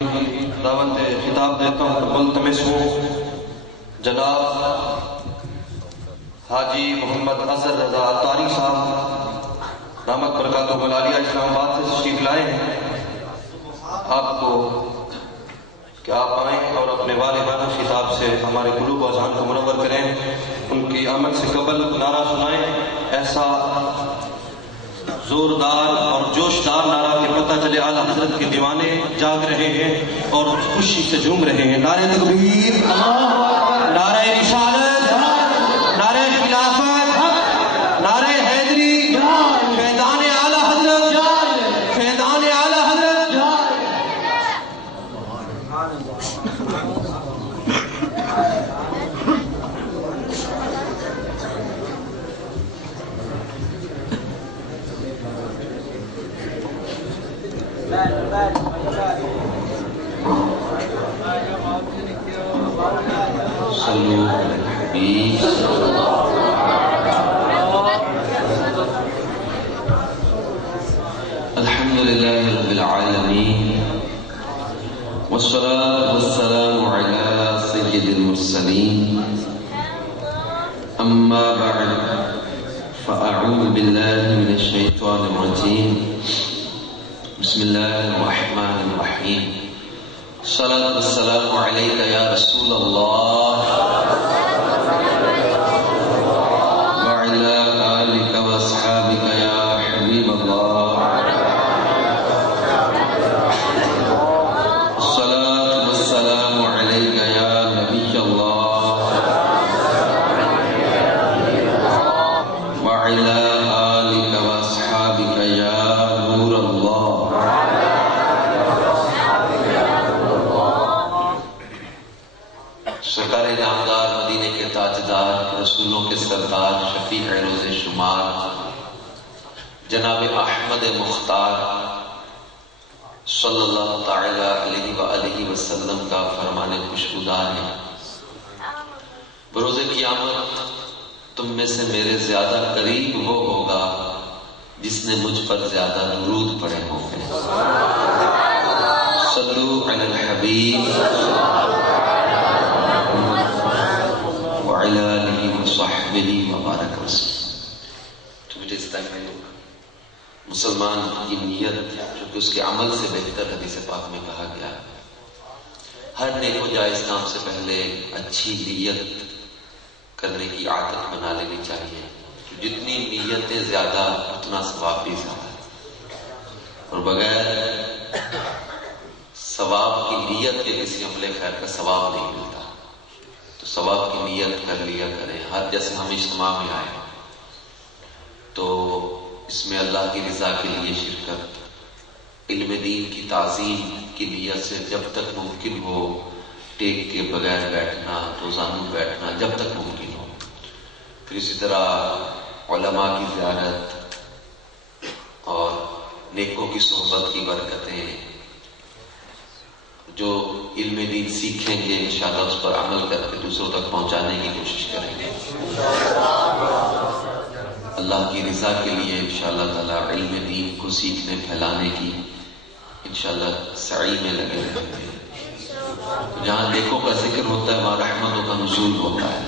دعوت خطاب دیتا ہوں. ملتمس ہوں جناب حاجی محمد اظہر رضا عطاری صاحب دامت برکاتہ العالیہ اسلام آباد سے تشریف لائے ہیں آپ کو کہ آپ آئیں اور اپنے والدانہ خطاب سے ہمارے قلوب و اذہان کو منور کریں. ان کی آمد سے قبل نعرہ سنائیں. ایسا زوردار اور جوشدار نعرہ کہ پتہ چلے اعلیٰ حضرت کے دیوانے جاگ رہے ہیں اور خوشی سے جھوم رہے ہیں. نعرہ تکبیر، نعرہ رسالت، نعرہ خلافت، نعرہ حیدری، فیضان اعلیٰ حضرت، فیضان اعلیٰ حضرت. الحمد لله رب العالمين والصلاة والسلام على سيد المرسلين أما بعد فأعوذ بالله من الشيطان الرجيم بسم الله الرحمن الرحيم الصلاة والسلام عليك يا رسول الله وعلى آلك وأصحابك يا حبيب الله الصلاة والسلام عليك يا نبي الله وعلى آلك وأصحابك يا نور الله. سرکار نامدار مدینے کے تاجدار رسولوں کے سردار شفیع روز شمار جناب احمد مختار صلی اللہ تعالی علیہ وآلہ وسلم کا فرمان خوشبودار ہے. بروز قیامت تم میں سے میرے زیادہ قریب وہ ہوگا جس نے مجھ پر زیادہ درود پڑھے ہوں گے. صلو علی الحبیب وعلی آلہ وصحبہ وبارک وسلم. مسلمان کی نیت جو کہ اس کے عمل سے بہتر حدیث پاک میں کہا گیا. ہر نیک و جائز کام سے پہلے اچھی نیت کرنے کی عادت بنا لینی چاہیے. جتنی نیتیں زیادہ اتنا ثواب بھی زیادہ, اور بغیر ثواب کی نیت کے کسی عمل خیر کا ثواب نہیں ملتا. تو ثواب کی نیت کر لیا کریں. ہر جیسے ہم اجتماع میں آئے تو اس میں اللہ کی رضا کے لیے شرکت, علم دین کی تعظیم کی نیت سے جب تک ممکن ہو ٹیک کے بغیر بیٹھنا, روزانہ بیٹھنا جب تک ممکن ہو. پھر اسی طرح علماء کی زیارت اور نیکوں کی صحبت کی برکتیں, جو علم دین سیکھیں گے انشاءاللہ اس پر عمل کر کے دوسروں تک پہنچانے کی کوشش کریں گے. اللہ کی رضا کے لیے انشاءاللہ تعالی علم دین کو سیکھنے پھیلانے کی انشاءاللہ سعی میں لگے رہیں گے. جہاں نیکوں کا ذکر ہوتا ہے وہاں رحمتوں کا نزول ہوتا ہے.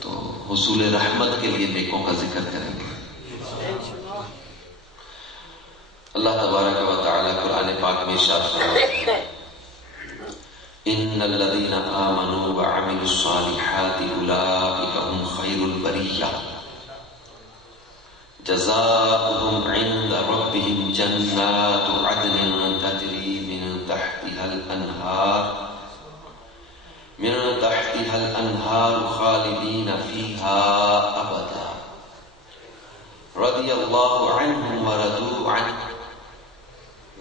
تو حصول رحمت کے لیے نیکوں کا ذکر کریں گے. اللہ تبارک و تعالی قرآن پاک میں ارشاد فرماتے ہیں ان الذين آمنوا وعملوا الصالحات اولئك هم خير البرية جزاؤهم عند ربهم جنات عدن تجري من تحتها الأنهار خالدين فيها أبدا رضي الله عنهم ورضوا عنه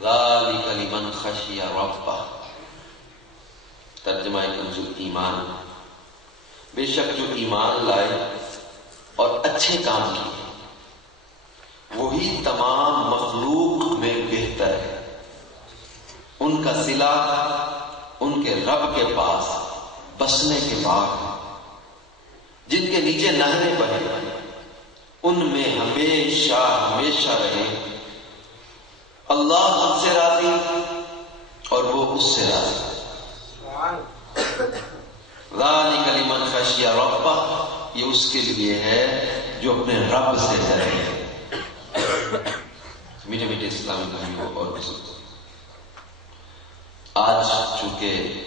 ذلك لمن خشي ربه. ترجمہ کنز ایمان, بے شک جو ایمان لائے اور اچھے کام کیے وہی تمام مخلوق میں بہتر ہے. ان کا صلہ ان کے رب کے پاس بسنے کے بعد جن کے نیچے نہریں بہیں ان میں ہمیشہ ہمیشہ رہے. اللہ ہم سے راضی اور وہ اس سے راضی. ذالک لمن خشی ربہ، یہ اس کے لیے ہے جو اپنے رب سے ڈرے. میٹھے میٹھے اسلامی بھائیوں اور بزرگوں، آج چونکہ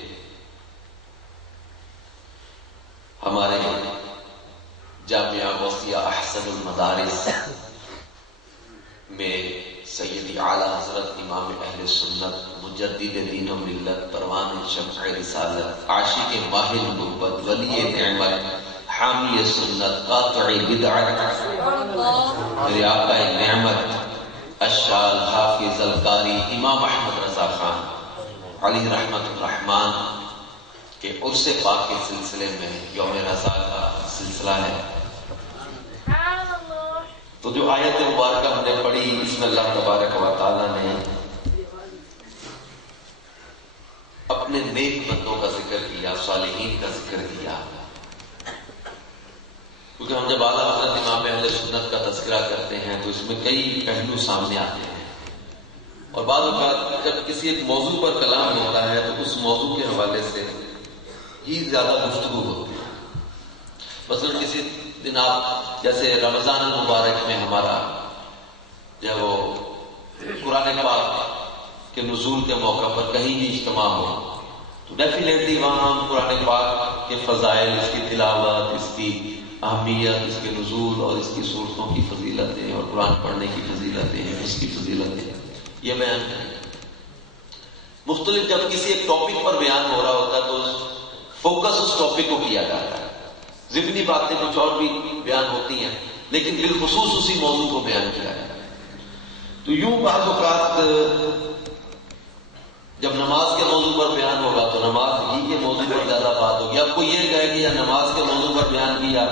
ہمارے جامعہ غوثیہ احسن المدارس میں سیدی اعلی حضرت امام اہل سنت مجدد دین و ملت پروان شمع رسالت عاشق ماہ نبوت ولی نعمت حامی سنت قاطع بدعت میرے آقا نعمت اشال حافظ القاری امام احمد رضا خان علی رحمت الرحمان کہ عرس پاک کے سلسلے میں یوم رضا کا سلسلہ ہے. تو جو آیت مبارکہ ہم نے پڑھی، اس میں اللہ تبارک و تعالی نے اپنے نیک بندوں کا ذکر کیا، صالحین کا ذکر کیا. کیونکہ ہم جب اعلیٰ حضرت امام اہل سنت کا تذکرہ کرتے ہیں تو اس میں کئی پہلو سامنے آتے ہیں، اور بعض اوقات جب کسی ایک موضوع پر کلام ہوتا ہے تو اس موضوع کے حوالے سے ہی زیادہ گفتگو ہوتی ہے. مثلا کسی دن آپ جیسے رمضان المبارک میں ہمارا جو وہ قرآن پاک کے نزول کے موقع پر کہیں بھی اجتماع ہو تو ڈیفینیٹلی وہاں ہم قرآن پاک کے فضائل، اس کی تلاوت، اس کی اہمیت، اس کے نزول اور اس کی صورتوں کی فضیلتیں اور قرآن پڑھنے کی فضیلتیں، اس کی فضیلتیں یہ بیان کریں. مختلف جب کسی ایک ٹاپک پر بیان ہو رہا ہوتا ہے تو فوکس اس ٹاپک کو کیا جاتا ہے. ضمنی باتیں کچھ اور بھی بیان ہوتی ہیں لیکن بالخصوص اسی موضوع کو بیان کیا جاتا ہے. تو یوں بعض اوقات جب نماز کے موضوع پر بیان ہوگا تو نماز ہی کے موضوع پر زیادہ بات ہوگی. آپ کو یہ کہے کہ یا نماز کے موضوع پر بیان کیا،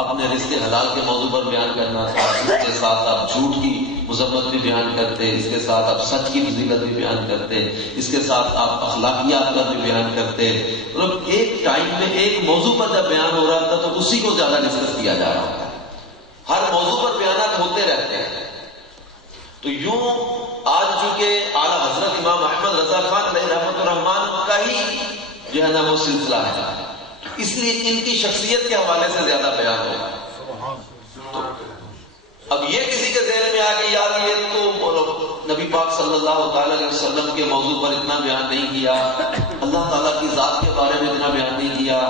آپ نے رزق حلال کے موضوع پر بیان کرنا تھا، اس کے ساتھ آپ جھوٹ کی مذمت بھی بیان کرتے، اس کے ساتھ آپ سچ کی فضیلت بھی بیان کرتے، اس کے ساتھ آپ اخلاقیات کا بھی بیان کرتے. مطلب ایک ٹائم میں ایک موضوع پر جب بیان ہو رہا تھا تو اسی کو زیادہ ڈسکس کیا جا رہا تھا. ہر موضوع پر بیانات ہوتے رہتے ہیں. تو یوں آج چونکہ اعلیٰ حضرت امام احمد رضا خان علیہ رحمت الرحمان کا ہی جو ہے نا وہ سلسلہ ہے، اس لیے ان کی شخصیت کے حوالے سے زیادہ بیان ہوگا. تو اب یہ کسی کے ذہن میں آ کہ یار یہ تو نبی پاک صلی اللہ تعالی علیہ وسلم کے موضوع پر اتنا بیان نہیں کیا، اللہ تعالیٰ کی ذات کے بارے میں اتنا بیان نہیں کیا،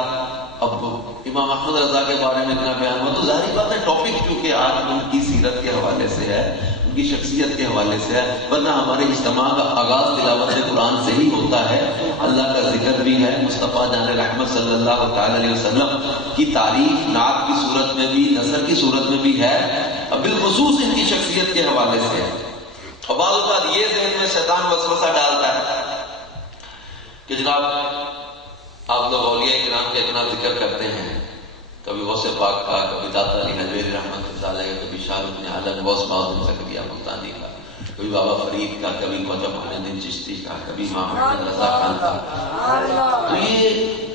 اب امام احمد رضا کے بارے میں اتنا بیان ہوا. تو ظاہری بات ہے ٹاپک چونکہ آج ان کی سیرت کے حوالے سے ہے، ان کی شخصیت کے حوالے سے ہے، ورنہ ہمارے اجتماع کا آغاز تلاوت قرآن سے ہی ہوتا ہے. اللہ کا ذکر بھی ہے، مصطفیٰ جان رحمت صلی اللہ تعالی علیہ وسلم کی تعریف نعت کی صورت میں بھی، نثر کی صورت میں بھی ہے، بالخصوص ان کی شخصیت کے حوالے سے ہے. اور بعض اوقات یہ ذہن میں شیطان وسوسہ ڈالتا ہے کہ جناب آپ لوگ اولیاء کرام کا اتنا ذکر کرتے ہیں، کبھی غوث پاک کا، کبھی داتا علی حجویری رحمۃ اللہ علیہ، کبھی شاہ رخ نے عالم غوث بہادر زکریا ملتانی کا، کبھی بابا فرید کا، کبھی خواجہ معین الدین چشتی کا، کبھی امام احمد رضا خان کا. تو یہ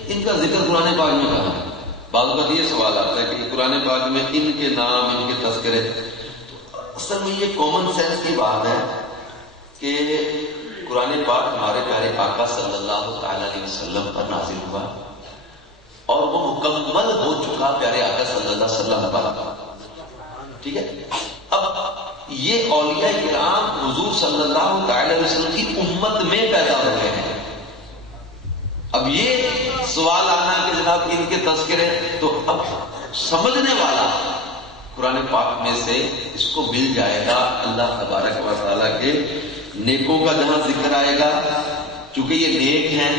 ان کا ذکر قرآن پاک میں کہاں ہے؟ بعض اوقات یہ سوال آتا ہے کہ قرآن پاک میں ان کے نام، ان کے تذکرے. اصل میں یہ کامن سینس کی بات ہے کہ قرآن پاک ہمارے پیارے آقا صلی اللہ تعالی علیہ وسلم پر نازل ہوا اور وہ مکمل ہو چکا پیارے آقا صلی اللہ علیہ وسلم پر. ٹھیک ہے، اب یہ اولیاء کرام حضور صلی اللہ تعالی علیہ وسلم کی امت میں پیدا ہوئے ہیں. اب یہ سوال آنا کہ جناب ان کے تذکرے، تو اب سمجھنے والا قرآن پاک میں سے اس کو مل جائے گا. اللہ تبارک و تعالیٰ کے نیکوں کا جہاں ذکر آئے گا، چونکہ یہ نیک ہیں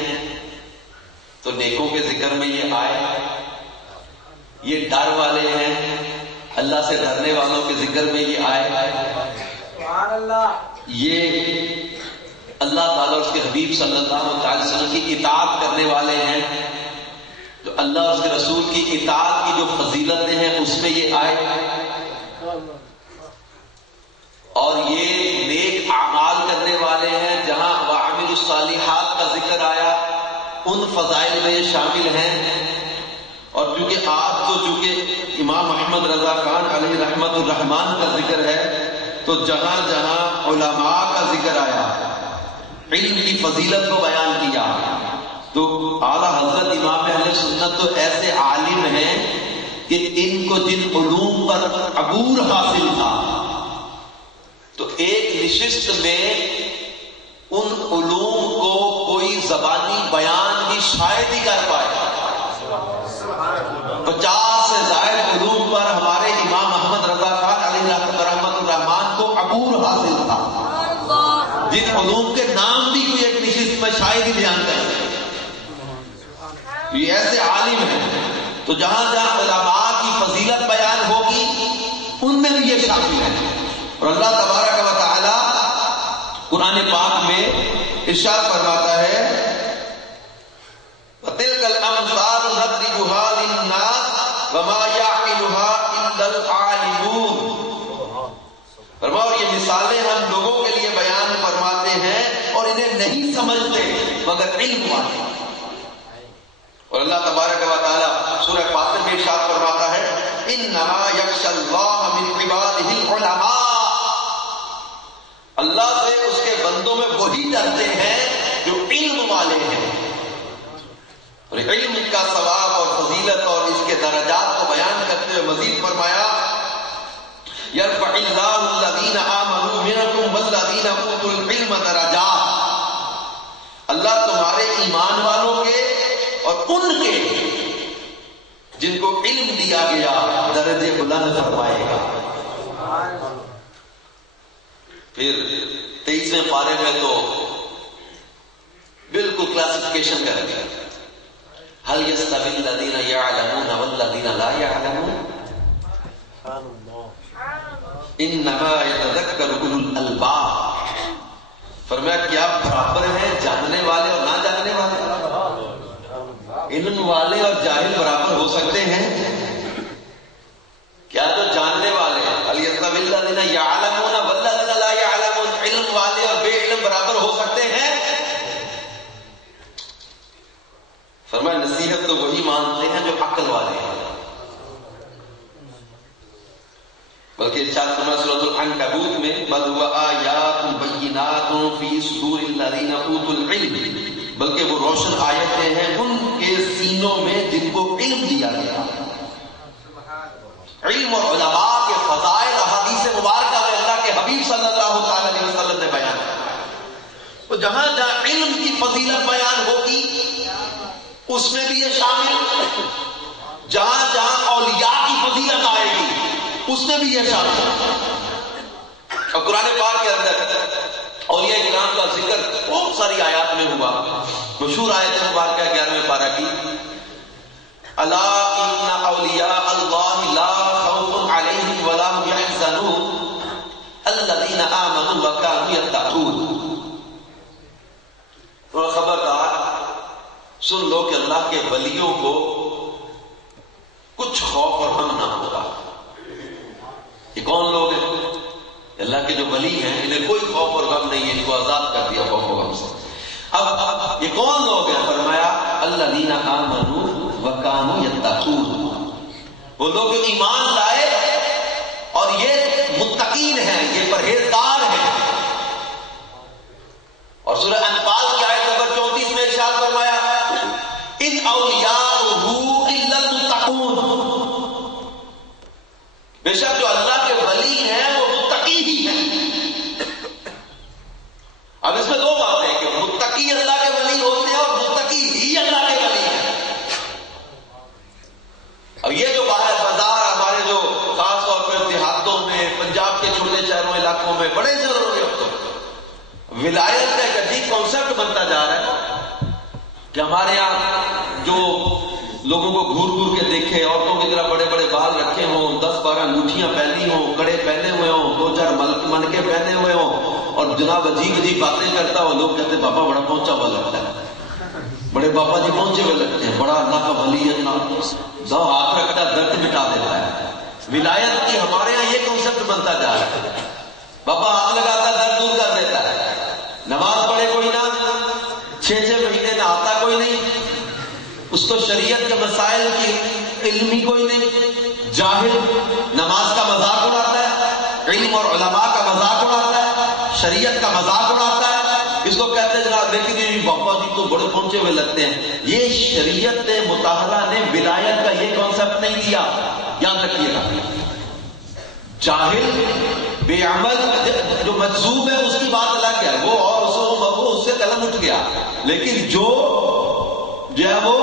تو نیکوں کے ذکر میں یہ آئے. یہ ڈر والے ہیں، اللہ سے ڈرنے والوں کے ذکر میں یہ آئے. یہ اللہ تعالیٰ اس کے حبیب صلی اللہ علیہ وسلم کی اطاعت کرنے والے ہیں، تو اللہ اس کے رسول کی اطاعت کی جو فضیلتیں ہیں اس میں یہ آئے. اور یہ نیک اعمال کرنے والے ہیں، جہاں وعامل الصالحات کا ذکر آیا ان فضائل میں یہ شامل ہیں. اور چونکہ آج تو چونکہ امام احمد رضا خان علیہ رحمت الرحمان کا ذکر ہے، تو جہاں جہاں علماء کا ذکر آیا، علم کی فضیلت کو بیان کیا. تو اعلیٰ حضرت امام اہل سنت تو ایسے عالم ہیں کہ ان کو جن علوم پر عبور حاصل تھا تو ایک نشست میں ان علوم کو کوئی زبانی بیان بھی شاید ہی کر پائے. 50 سے زائد علوم پر ہمارے امام احمد رضا خان علیہ رحمۃ الرحمان کو عبور حاصل تھا، جن علوم کے نام بھی کوئی ایک نشست میں شاید ہی بیان کریں. یہ ایسے عالم ہیں. تو جہاں جہاں علماء کی فضیلت بیان ہوگی ان میں بھی یہ شامل ہے. اور اللہ تبارک و تعالی قرآن پاک میں ارشاد فرماتا ہے وَتِلْكَ الْأَمْثَالُ نَضْرِبُهَا لِلنَّاسِ وَمَا يَعْقِلُهَا إِلَّا الْعَالِمُونَ. فرمایا اور یہ مثالیں ہم لوگوں کے لیے بیان فرماتے ہیں اور انہیں نہیں سمجھتے مگر علم والے. اور اللہ تبارک و تعالی سورہ فاطر میں ارشاد فرماتا ہے انما یخشی اللہ من عبادہ العلماء. اللہ سے اس کے بندوں میں وہی ڈرتے ہیں جو علم والے ہیں. اور علم کا ثواب اور فضیلت اور اس کے درجات کو بیان کرتے ہوئے مزید فرمایا یرفع اللہ الذین آمنوا منکم والذین اوتوا العلم درجات. اللہ تمہارے ایمان والوں کے اور ان کے جن کو علم دیا گیا درجے بلند فرمائے گا. پھر 23ویں پارے میں تو بالکل کلاسیفیکیشن کر دیا هل يستوي الذين يعلمون والذين لا يعلمون انما يتذكر اولو الالباب. فرمایا کیا برابر ہیں جاننے والے اور نہ جاننے والے؟ علم والے اور جاہل برابر ہو سکتے ہیں کیا؟ تو جاننے والے هل يستوي الذين يعلمون والذين لا يعلمون، علم والے اور بے علم برابر ہو سکتے ہیں؟ فرمایا نصیحت تو وہی مانتے ہیں جو عقل والے ہیں. بلکہ ارشاد فرمایا سورۃ العنکبوت میں بل هو آیات بینات فی صدور الذین اوتوا العلم، بلکہ وہ روشن آیتیں ہیں ان کے سینوں میں جن کو علم دیا گیا. علم اور علماء کے فضائل احادیث مبارکہ میں اللہ کے حبیب صلی اللہ تعالی علیہ وسلم نے بیان کیا. تو جہاں جہاں علم کی فضیلت بیان ہوگی اس میں بھی یہ شامل، جہاں جہاں اولیاء کی فضیلت آئے گی اس میں بھی یہ شامل. اور قرآن پاک کے اندر اولیاء کرام کا ذکر بہت ساری آیات میں ہوا. مشہور آیت مبارکہ 11ویں پارہ کی الا ان اولیاء اللہ لا خوف علیہم ولا هم يحزنون الذین آمنوا وكانوا يتقون. اور خبردار سن لو کہ اللہ کے ولیوں کو کچھ خوف اور غم نہ ہوگا. یہ کون لوگ ہیں؟ اللہ کے جو ولی ہیں انہیں کوئی خوف اور غم نہیں ہے، ان کو آزاد کر دیا خوف و غم سے. اب یہ کون لوگ ہیں؟ فرمایا الذین آمنوا وکانوا یتقون. وہ لوگ ایمان لائے اور یہ متقین ہیں، یہ پرہیزگار ہیں. اور سورہ انفال کی آیت نمبر 34 میں ارشاد فرمایا ان اولیاءہ الا المتقون. بے شک جو اللہ کے ولی ہیں وہ متقی ہی ہیں. اب اس میں دو باتیں ہیں کہ متقی اللہ کے ولی ہوتے ہیں اور متقی ہی اللہ کے ولی ہیں. اب یہ جو باہر بازار ہمارے جو خاص طور پر دیہاتوں میں پنجاب کے چھوٹے شہروں علاقوں میں بڑے ضروری ولایت کا ایک عجیب کانسیپٹ بنتا جا رہا ہے کہ ہمارے یہاں جو لوگوں کو گھور گھور کے دیکھے، عورتوں کی طرح بڑے بڑے بال رکھے ہوں، 10-12 انگوٹھیاں پہنی ہوں، کڑے پہنے ہوئے ہوں، 2-4 منکے پہنے ہوئے ہوں اور جناب عجیب عجیب باتیں کرتا ہو. لوگ کہتے ہیں بابا بڑا پہنچا ہوا لگتا ہے، بڑے بابا جی پہنچے ہوئے لگتے ہیں، بڑا اللہ کا ولی ہے، دو ہاتھ رکھتا ہے درد مٹا دیتا ہے. ولایت کی ہمارے یہاں یہ کانسیپٹ بنتا جا رہا ہے. بابا ہاتھ لگاتا ہے درد دور کر دیتا ہے. نماز پڑھے کوئی نہ، 6 مہینے نہاتا کوئی نہیں، اس کو شریعت کے مسائل کی علمی کوئی نہیں، جاہل نماز کا مذاق اڑاتا ہے، علم اور علماء کا مذاق اڑاتا ہے، شریعت کا مذاق اڑاتا ہے. اس کو کہتے ہیں جناب لیکن یہ بابا جی تو بڑے پہنچے ہوئے لگتے ہیں. یہ شریعت مطہرہ نے ولایت کا یہ کانسیپٹ نہیں دیا، یاد رکھیے گا. جاہل بے عمل جو مجذوب ہے اس کی بات الگ ہے، وہ اور اس سے قلم اٹھ گیا. لیکن جو ہے وہ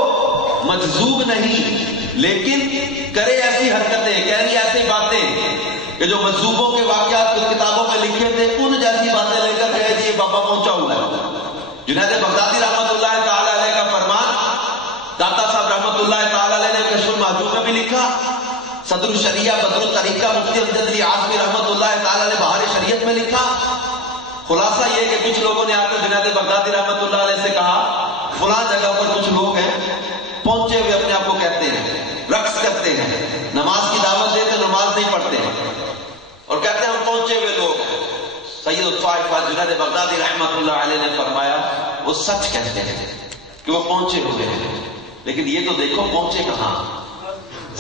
مجذوب نہیں لیکن کرے ایسی حرکتیں، کہہ ایسی باتیں کہ جو مجذوبوں کے واقعات کتابوں میں لکھے تھے ان جیسی باتیں لے کر کہے جی یہ بابا پہنچا ہوا ہے. جنید بغدادی رحمت اللہ تعالی علیہ کا فرمان داتا صاحب رحمت اللہ تعالی علیہ نے کشف المحجوب میں بھی لکھا. صدر الشریعہ بدر الطریقہ مفتی امجد علی اعظمی رحمت اللہ تعالی علیہ بہار شریعت میں لکھا. خلاصہ یہ کہ کچھ لوگوں نے آ کر جنید بغدادی رحمت اللہ علیہ سے کہا فلاں جگہ پر کچھ لوگ ہیں پہنچے ہوئے اپنے آپ کو کہتے ہیں، رقص کرتے ہیں، نماز کی دعوت دیتے نماز نہیں پڑھتے اور کہتے ہیں ہم پہنچے ہوئے لوگ ہیں. سید الطائفہ جنید بغدادی رحمت اللہ علیہ نے فرمایا وہ سچ کہتے ہیں کہ وہ پہنچے ہوئے ہیں، لیکن یہ تو دیکھو پہنچے کہاں؟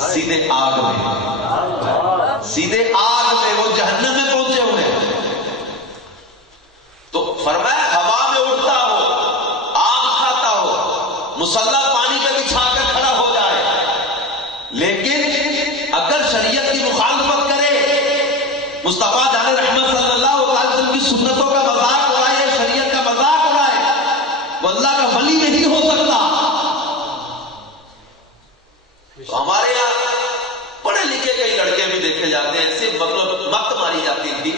سیدھے آگ میں، سیدھے آگ میں، وہ جہنم میں پہنچے ہوئے ہیں. تو فرمایا ہوا میں اڑتا ہو، آگ کھاتا ہو، مصلی پانی پہ بچھا کر کھڑا ہو جائے، لیکن اگر شریعت کی مخالفت کرے، مصطفیٰ جان رحمت صلی اللہ علیہ وسلم کی سنتوں کا مذاق اڑائے، شریعت کا مذاق اڑائے، وہ اللہ کا ولی نہیں ہو سکتا. تو ہمارے یہاں پڑھے لکھے کئی لڑکے بھی دیکھے جاتے ہیں، ایسے مطلب مت ماری جاتی تھی،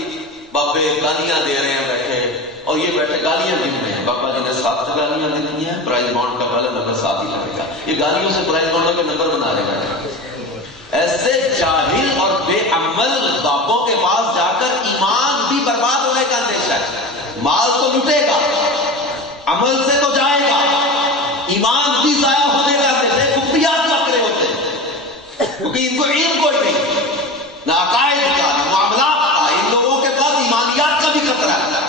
بابے گالیاں دے رہے ہیں بیٹھے، اور یہ بیٹھے گالیاں گن رہے ہیں. بابا جی نے 7 گالیاں دی دی ہیں، پرائز بانڈ کا پہلا نمبر 7 ہی لگے گا. یہ گالیوں سے پرائز بانڈ کے نمبر بنا رہے ہیں. ایسے جاہل اور بے عمل بابوں کے پاس جا کر ایمان بھی برباد ہونے کا اندیشہ ہے. مال تو لٹے گا، عمل سے تو جائے گا، ایمان بھی ضائع ہونے کا اندیشہ ہے. کفریات لگ رہے ہوتے ہیں کیونکہ ان کو علم کوئی نہیں، نہ عقائد کا نہ معاملات کا. ان لوگوں کے پاس ایمانیات کا بھی خطرہ ہے.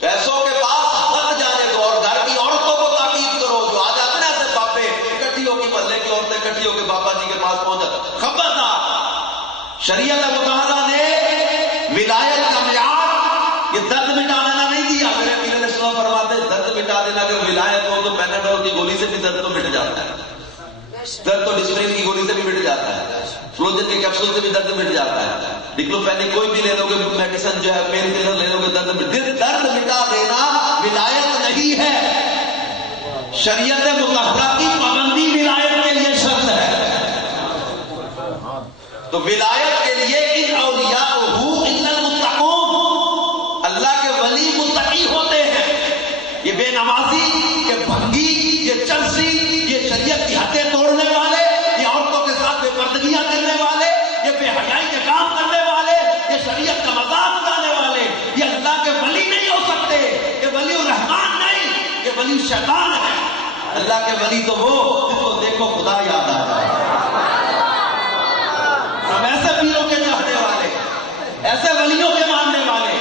پیسوں کے پاس بچ جانے دو اور گھر کی عورتوں کو تاکید کرو جو آ جاتے نا ایسے بابے اکٹھی ہو کے، محلے کی عورتیں اکٹھی ہو کے بابا جی کے پاس پہنچ جاتے. خبردار، شریعت مطہرہ نے ولایت کا معیار یہ درد مٹانا نہیں دیا. میرے پیر نے سنا فرماتے درد مٹا دینا، اگر ولایت ہو تو پیناڈول کی گولی سے بھی درد تو مٹ جاتا ہے، درد تو ڈسپرین کی گولی سے بھی مٹ جاتا ہے، فلوجن کے کیپسول سے بھی درد مٹ جاتا ہے، ڈکلوفینک کوئی بھی لے لو گے میڈیسن جو ہے پین کلر لے لو گے درد مٹا دینا ولایت نہیں ہے. شریعت مطہرہ کی پابندی ولایت کے لیے شرط ہے. تو ولایت کے لیے ان اولیاء الا المتقون، اللہ کے ولی متقی ہوتے ہیں. یہ بے نمازی، یہ بھنگی، یہ چرسی، یہ شریعت کی حدیں توڑنے والے، یہ عورتوں کے ساتھ بے پردگیاں کرنے والے، یہ بے حیائی کے کام کرنے والے، یہ شریعت کا مذاق اڑانے والے، یہ اللہ کے ولی نہیں ہو سکتے. یہ ولی الرحمان نہیں، یہ ولی شیطان ہے. اللہ کے ولی تو وہ جس کو دیکھو خدا یاد آ جائے. ہم ایسے پیروں کے چاہنے والے، ایسے ولیوں کے ماننے والے،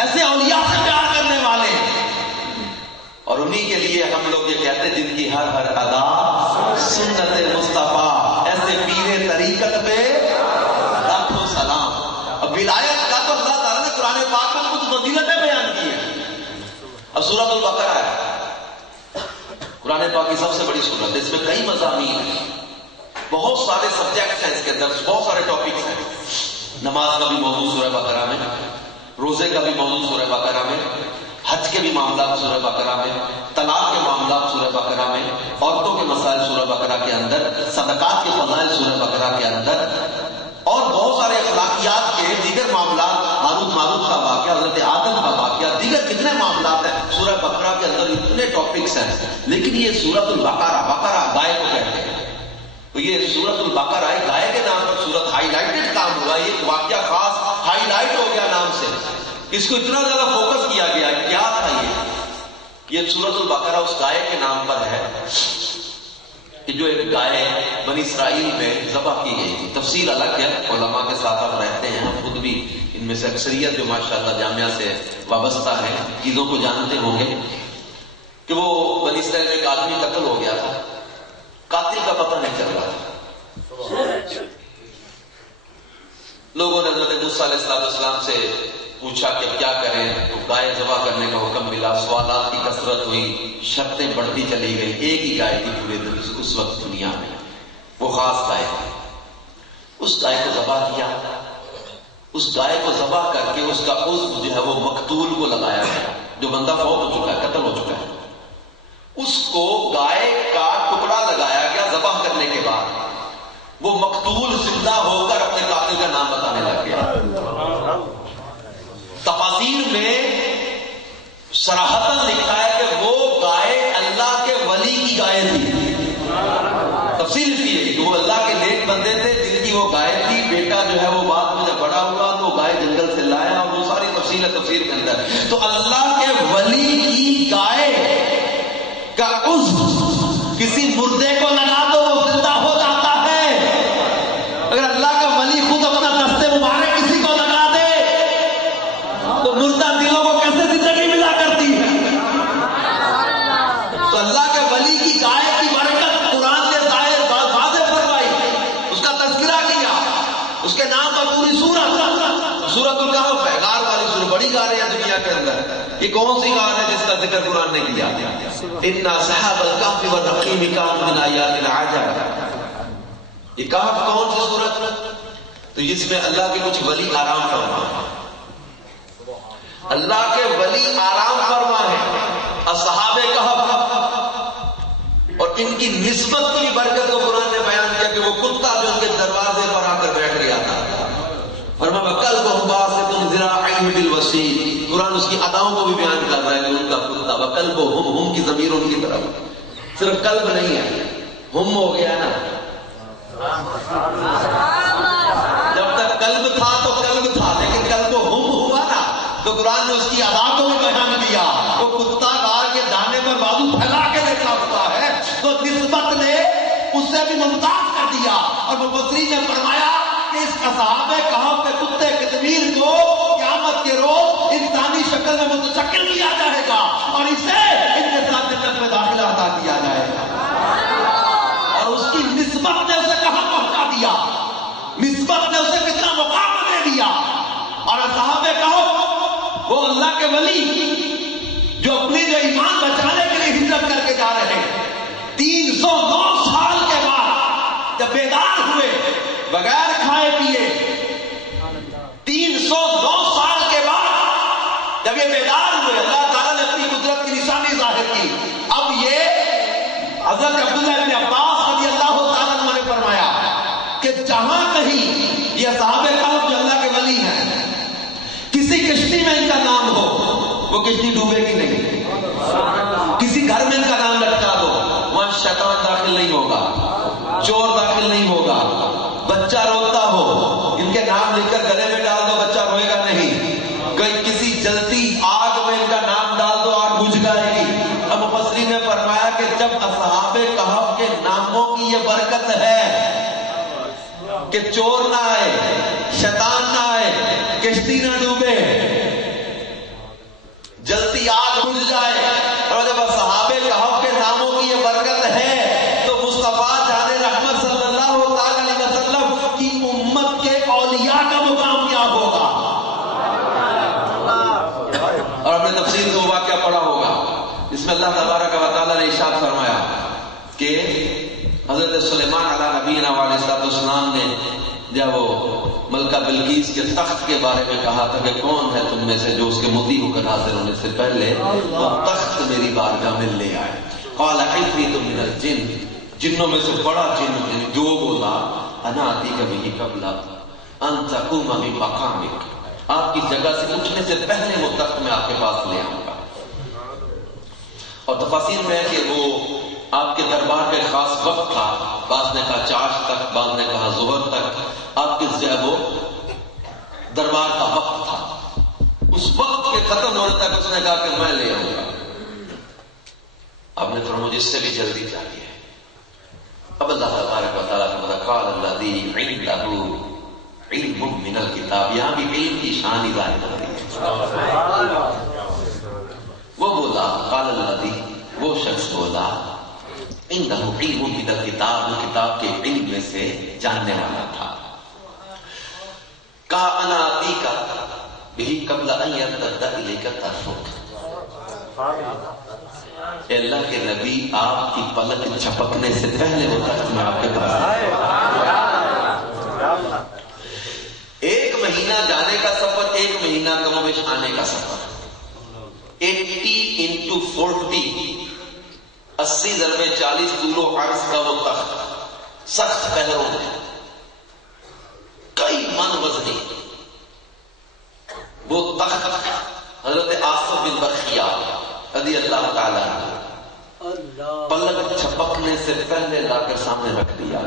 ایسے اولیاء سے پیار کرنے والے، اور انہی کے لیے ہم لوگ یہ کہتے ہیں جن کی ہر ہر ادا سنت مصطفیٰ، ایسے پیر طریقت پہ لاکھوں سلام. اب ولایت کا تو اللہ تعالیٰ نے قرآن پاک میں کچھ فضیلتیں بیان کی ہیں. اب سورۃ البقرہ ہے قرآن پاک کی سب سے بڑی سورت ہے، اس میں کئی مضامین ہیں، بہت سارے سبجیکٹس ہیں اس کے اندر، بہت سارے ٹاپکس ہیں. نماز کا بھی موضوع سورہ بقرہ میں، روزے کا بھی موضوع سورہ بقرہ میں، حج کے بھی معاملات سورہ بقرہ میں، طلاق کے معاملات سورہ بقرہ میں، عورتوں کے مسائل سورہ بقرہ کے اندر، صدقات کے فضائل سورہ بقرہ کے اندر، اور بہت سارے اخلاقیات کے دیگر معاملات، ہاروت ماروت کا واقعہ، حضرت آدم کا واقعہ، دیگر کتنے معاملات ہیں سورہ بقرہ کے اندر، اتنے ٹاپکس ہیں. لیکن یہ سورۃ البقرہ، بقرہ گائے کو کہتے ہیں، تو یہ سورۃ البقرہ ہے، گائے کے نام پر سورت ہائی لائٹڈ کام ہوا، یہ واقعہ خاص ہائی لائٹ ہو گیا نام سے، اس کو اتنا زیادہ فوکس کیا گیا. کیا تھا یہ سورۃ البقرہ اس گائے کے نام پر ہے کہ جو ایک گائے بنی اسرائیل میں ذبح کی گئی تھی. تفصیل الگ ہے، علماء کے ساتھ آپ رہتے ہیں، ہم خود بھی ان میں سے اکثریت جو ماشاءاللہ جامعہ سے وابستہ ہیں چیزوں کو جانتے ہوں گے کہ وہ بنی اسرائیل میں ایک آدمی قتل ہو گیا تھا، قاتل کا پتہ نہیں چل رہا تھا. لوگوں نے حضرت موسیٰ علیہ السلام سے پوچھا کہ کیا کریں، تو گائے ذبح کرنے کا حکم ملا. سوالات کی کثرت ہوئی، شرطیں بڑھتی چلی گئی. ایک ہی گائے تھی پورے دن اس وقت دنیا میں، وہ خاص گائے تھی. اس گائے کو ذبح کیا. اس گائے کو ذبح کر کے اس کا عضو جو ہے وہ مقتول کو لگایا گیا، جو بندہ فوت ہو چکا ہے، قتل ہو چکا ہے. اس کو گائے کا ٹکڑا لگایا گیا ذبح کرنے کے بعد. وہ مقتول زندہ ہو کر اپنے قاتل کا نام بتانے لگ گیا. تفاسیر میں صراحتاً لکھا ہے کہ وہ گائے اللہ کے ولی کی گائے تھی. تفصیل اس کی ہے کہ وہ اللہ کے نیک بندے تھے جن کی وہ گائے تھی. بیٹا جو ہے وہ بعد میں جب بڑا ہوا تو گائے جنگل سے لایا، اور وہ ساری تفصیل ہے تفسیر کے اندر. تو اللہ کے ولی کی گائے کا عضو کسی مردے کو لگا دو وہ زندہ ہو جاتا ہے. اگر اللہ کا ولی خود اپنا دستے مبارک کسی کو لگا دے تو مردہ دلوں کو کیسے زندگی ملا کرتی ہے. تو اللہ کے ولی کی گائے کی برکت قرآن نے ظاہر واضح فرمائی، اس کا تذکرہ کیا، اس کے نام پر پوری سورۃ الکہف ہے. غار والی سورۃ، بڑی غار ہے دنیا کے اندر. یہ کون سی غار ہے جس کا ذکر قرآن نے کیا؟ ان اصحاب الکہف والرقیم کانوا من آیاتنا عجبا. یہ کہف کون سی سورت؟ تو اس میں اللہ کے کچھ ولی آرام فرما ہے. اللہ کے ولی آرام فرما ہے. اصحاب کہف اور ان کی نسبت کی برکت کو قرآن نے بیان کیا کہ وہ کتا جو ان کے دروازے پر آ کر بیٹھ گیا تھا. فرمایا وَكَلْبُهُمْ بَاسِطٌ ذِرَاعَيْهِ بِالْوَصِيدِ. قرآن اس کی اداؤں کو بھی بیان کر رہا ہے کہ ان کا کتا وَكَلْبُهُمْ، ہم کی ضمیر ان کی طرف، صرف قلب نہیں ہے، ہم ہو گیا نا. جب تک قلب تھا تو قلب تھا، لیکن قلب ہم ہوا نا تو قرآن نے اس کی ادا کو بھی بیان دیا. وہ کتا غار کے دانے پر بازو پھیلا کے دیکھا ہوا ہے تو نسبت نے اس سے بھی ممتاز کر دیا. اور مفسرین نے فرمایا کہ اس اصحاب کہف کے کتے کی ضمیر کو قیامت کے روز انسانی شکل میں متشکل کیا جائے گا اور اسے ان کے ساتھ جنت میں داخلہ عطا کیا جائے گا. اور اس کی نسبت نے اسے کہاں پہنچا دیا، نسبت نے اسے کتنا مقام دے دیا. اور اصحاب کہف وہ اللہ کے ولی جو اپنی جو ایمان بچانے کے لیے ہجرت کر کے جا رہے ہیں، 309 سال کے بعد جب بیدار ہوئے بغیر کھائے پیے، 309 سال کے بعد جب یہ بیدار ہوئے، اللہ تعالیٰ نے اپنی قدرت کی نشانی ظاہر کی. اب یہ حضرت عبداللہ ابن عباس رضی اللہ تعالیٰ عنہ نے فرمایا کہ جہاں کہیں یہ اصحاب کہف جو اللہ کے ولی ہیں کسی کشتی میں ان کا نام ہو، وہ کشتی ڈوبے گی نہیں. کسی گھر میں ان کا نام لٹکا دو، وہاں شیطان داخل نہیں ہوگا، چور داخل نہیں ہوگا. بچہ روتا ہو، ان کے نام لکھ کر گلے میں ڈال دو، بچہ روئے گا نہیں. کسی جلتی آگ میں ان کا نام ڈال دو، آگ بجھ جائے گی. اب مفسرین نے فرمایا کہ جب اصحاب کہف کے ناموں کی یہ برکت ہے کہ چور نہ آئے، شیطان نہ آئے، کشتی نہ ڈوبے، جلتی آگ بجھ جائے، اور جب اصحاب کہف کے ناموں کی یہ برکت ہے تو مصطفیٰ جان رحمت صلی اللہ تعالی علیہ وسلم کی امت کے اولیاء کا مقام کیا ہوگا. اور ہم نے تفسیر میں وہ واقعہ پڑھا ہوگا اس میں اللہ تبارک و تعالی نے ارشاد فرمایا کہ حضرت سلیمان علیہ نبینا علیہ السلام نے جب وہ ملکہ بلقیس کے تخت کے بارے میں کہا تھا کہ کون ہے تم میں سے جو اس کے مطیع ہو کر حاضر ہونے سے پہلے وہ تخت میری بارگاہ میں لے آئے. قال عفریت من الجن، جنوں میں سے بڑا جن جو بولا انا آتیک بہ قبل ان تقوم من مقامک، آپ کی جگہ سے اٹھنے سے پہلے وہ تخت میں آپ کے پاس لے آؤں گا. اور تفاسیر میں ہے کہ وہ آپ کے دربار کا خاص وقت تھا. بعض نے کہا چاش تک، بعض نے کہا ظہر تک. آپ کے جو ہے وہ دربار کا وقت تھا. اس وقت کے ختم ہونے تک اس نے کہا کہ میں لے آؤں گا. آپ نے فرمایا مجھے اس سے بھی جلدی چاہیے. اب اللہ تبارک و تعالیٰ نے قال الذی عنده علم من الکتاب، یہاں بھی علم کی شان ظاہر ہو رہی ہے. وہ بولا قال الذی، وہ شخص بولا عنده علم من الکتاب، وہ کتاب کے علم میں سے جاننے والا تھا. کہا انا آتیکا، بھی قبل ان یرتد الیک طرفک، اے اللہ کے نبی آپ کی پلک جھپکنے سے پہلے وہ تخت میں آپ کے پاس ایک مہینہ جانے کا سفر، ایک مہینہ کم و بیش آنے کا سفر، 80 into 40 80 ضرب 40 طول و عرض کا وہ تخت، سخت پہروں میں، کئی من وزنی وہ تخت حضرت آصف بن برخیہ رضی اللہ تعالیٰ پلک چھپکنے سے پہلے لا کر سامنے رکھ دیا۔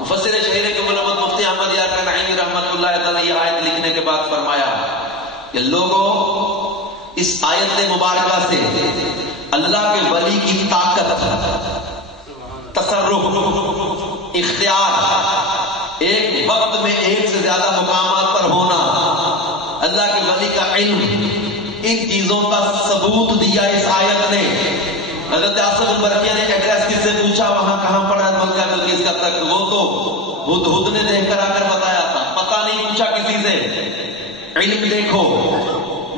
مفسر شہیر کے علامت مفتی احمد یار نعیمی رحمت اللہ تعالی یہ آیت لکھنے کے بعد فرمایا کہ لوگوں اس آیت مبارکہ سے اللہ کے ولی کی طاقت، تصرف، اختیار، ایک وقت میں ایک سے زیادہ مقامات پر ہونا، اللہ کے ولی کا علم، ان چیزوں کا ثبوت دیا اس آیت نے۔ حضرت آصف بن برقیہ نے ایڈریس کس سے پوچھا، وہاں کہاں پڑا مکہ بلقیس کا تخت، وہ تو ہدہد نے دیکھ کر آ کر بتایا تھا، پتہ نہیں پوچھا کسی سے۔ علم دیکھو،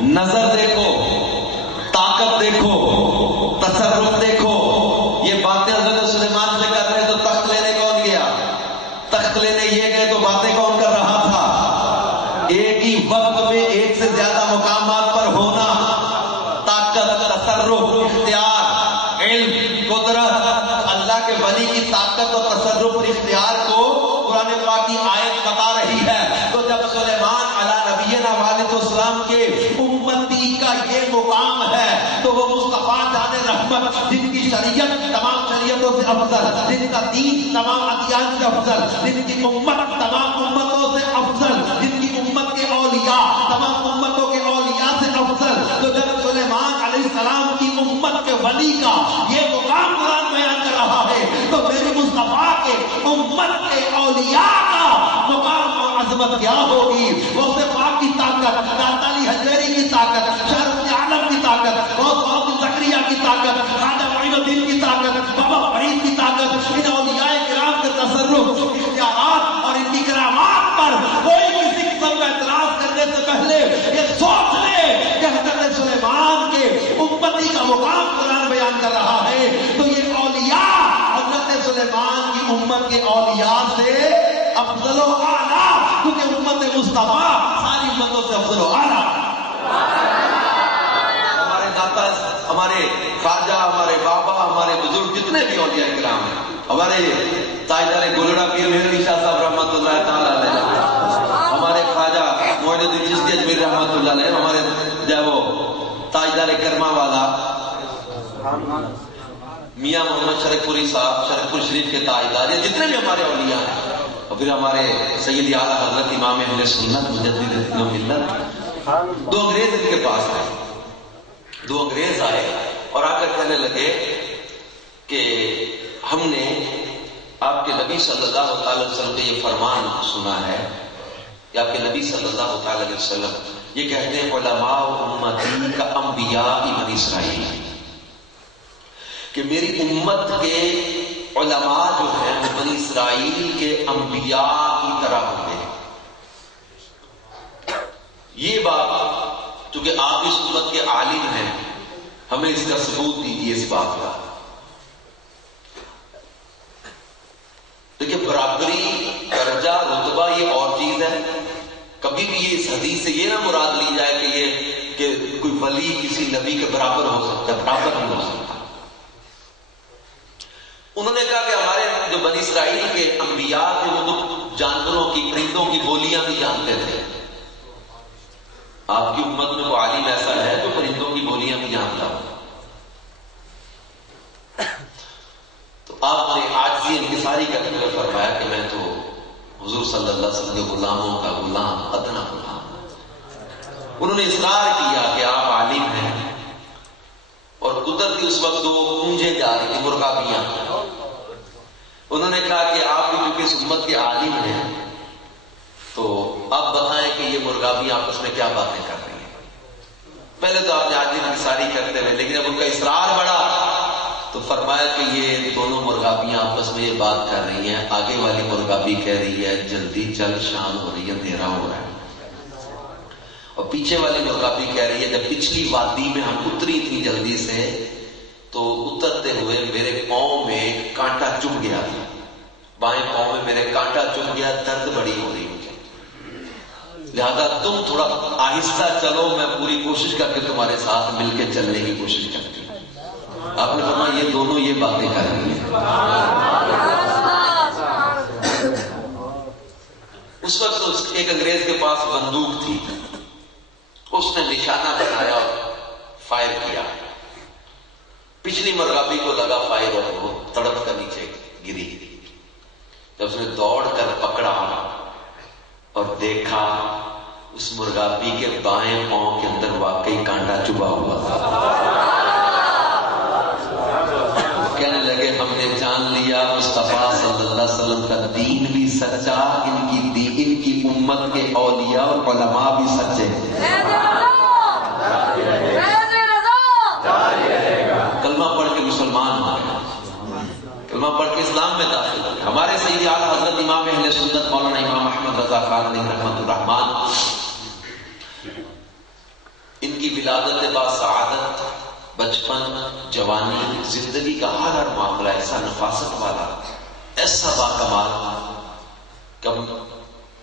نظر دیکھو، طاقت دیکھو، تصرف دیکھو، یہ باتیں حضرت سلیمان سے کر رہے تو تخت لینے کون گیا؟ تخت لینے یہ گئے تو باتیں کون کر رہا تھا؟ ایک ہی وقت میں ایک سے زیادہ مقامات پر ہونا، طاقت، تصرف، اختیار، علم، قدرت، اللہ کے ولی کی طاقت اور تصرف اور اختیار کو قرآن پاک کی آیت بتا رہی ہے۔ تو جب سلیمان علی نبینا علیہ السلام کے امتی کا یہ مقام ہے تو وہ مصطفیٰ جان رحمت، جن کی شریعت تمام شریعتوں سے افضل، جن کا دین تمام ادیان سے افضل، جن کی امت تمام امتوں سے افضل، جن کی امت کے اولیاء تمام امتوں کے اولیاء سے افضل، تو جب سلیمان علیہ السلام کی امت کے ولی کا یہ مقام قرآن بیان کر رہا ہے تو میرے مصطفیٰ کے امت کے اولیاء کا مقام اور عظمت کیا ہوگی؟ غوث پاک کی طاقت، داتا علی حجویری کی طاقت، شاہ رخ عالم کی طاقت، غوث محمد زکریا کی طاقت، خواجہ معین الدین کی طاقت، بابا فرید کی طاقت، ان اولیاء کرام کے تصرف، اختیارات اور ان کی کرامات پر کوئی کسی قسم کا اعتراض کرنے سے پہلے یہ سوچ لے کہ حضرت سلیمان کے امتی کا مقام قرآن بیان کر رہا ہے تو یہ اولیاء حضرت سلیمان کی امت کے اولیاء سے افضل و اعلیٰ، کیونکہ امت مصطفیٰ ساری امتوں سے افضل و اعلیٰ۔ ہمارے داتا، ہمارے خواجہ، ہمارے بابا، ہمارے بزرگ جتنے بھی اولیاء کرام ہیں، ہمارے تاجدار گولڑا پیر مہر علی شاہ صاحب رحمۃ اللہ تعالی علیہ، ہمارے خواجہ معین الدین چشتی اجمیری رحمۃ اللہ علیہ، ہمارے جو وہ تاجدار کرما والا میاں محمد شرک پوری صاحب، شرک پور شریف کے تاجدار، جتنے بھی ہمارے اولیاء ہیں، اور پھر ہمارے سید اعلیٰ حضرت امام اہل سنت مجدد ملت، دو انگریز ان کے پاس آئے، دو انگریز آئے اور آ کر کہنے لگے کہ ہم نے آپ کے نبی صلی اللہ تعالی وسلم کا یہ فرمان سنا ہے کہ آپ کے نبی صلی اللہ تعالی علیہ وسلم یہ کہتے ہیں علماء امتی کا انبیاء بنی اسرائیل، کہ میری امت کے علماء جو ہیں وہ بنی اسرائیل کے انبیاء کی طرح ہوں گے۔ یہ بات چونکہ آپ اس امت کے عالم ہیں، ہمیں اس کا ثبوت دیجیے اس بات کا۔ دیکھیں برابری، درجہ، رتبہ یہ اور چیز ہے، کبھی بھی یہ اس حدیث سے یہ نہ مراد لی جائے کہ یہ کہ کوئی ولی کسی نبی کے برابر ہو سکتا ہے، برابر نہیں ہو سکتا۔ انہوں نے کہا کہ ہمارے جو بنی اسرائیل کے انبیاء تھے وہ تو جانوروں کی، پرندوں کی بولیاں بھی جانتے تھے۔ آپ کی امت میں وہ عالم ایسا ہے جو پرندوں کی بولیاں بھی جانتا ہو، تو آپ نے عاجزی انکساری کرتے ہوئے فرمایا کہ میں تو حضور صلی اللہ علیہ وسلم کے غلاموں کا غلام، ادنا غلام۔ انہوں نے اصرار کیا کہ آپ عالم ہیں، اور قدرتی اس وقت وہ پونجے جا رہی تھی، مرغابیاں۔ انہوں نے کہا کہ آپ بھی چونکہ اس امت کے عالم ہیں تو آپ بتائیں کہ یہ مرغابیاں آپس میں کیا باتیں کر رہی ہیں۔ پہلے تو آپ نے عاجزی انکساری کرتے ہوئے، لیکن اب ان کا اصرار بڑھا تو فرمایا کہ یہ دونوں مرغابیاں آپس میں یہ بات کر رہی ہیں، آگے والی مرغابی کہہ رہی ہے جلدی چل، شام ہو رہی ہے، اندھیرا ہو رہا ہے۔ اور پیچھے والی مرغابی کہہ رہی ہے جب پچھلی وادی میں ہم اتری تھی جلدی سے تو اترتے ہوئے میرے پاؤں میں کانٹا چبھ گیا تھا، بائیں پاؤں میں میرے کانٹا چبھ گیا، درد بڑی ہو رہی مجھے، لہذا تم تھوڑا آہستہ چلو، میں پوری کوشش کر کے تمہارے ساتھ مل کے چلنے کی کوشش کرتی ہوں۔ آپ نے فرمایا یہ دونوں یہ باتیں کر رہی ہیں۔ اس وقت ایک انگریز کے پاس بندوق تھی، اس نے نشانہ بنایا اور فائر کیا، پچھلی مرغابی کو لگا فائر اور وہ تڑپ کر نیچے گری۔ جب اس نے دوڑ کر پکڑا اور دیکھا اس مرغابی کے بائیں پاؤں کے اندر واقعی کانٹا چبھا ہوا تھا۔ کہنے لگے ہم نے جان لیا مصطفیٰ صلی اللہ علیہ وسلم کا دین بھی سچا، ان کی امت کے اولیاء اور علماء بھی سچے۔ کلمہ پڑھ کے مسلمان ہو گئے، کلمہ پڑھ کے اسلام میں داخل ہوئے۔ ہمارے سید اعلیٰ حضرت امام اہل سنت مولانا امام احمد رضا خان علیہ رحمۃ الرحمان، ان کی ولادت با سعادت، بچپن، جوانی، زندگی کا ہر معاملہ ایسا نفاست والا، ایسا باکمال۔ کب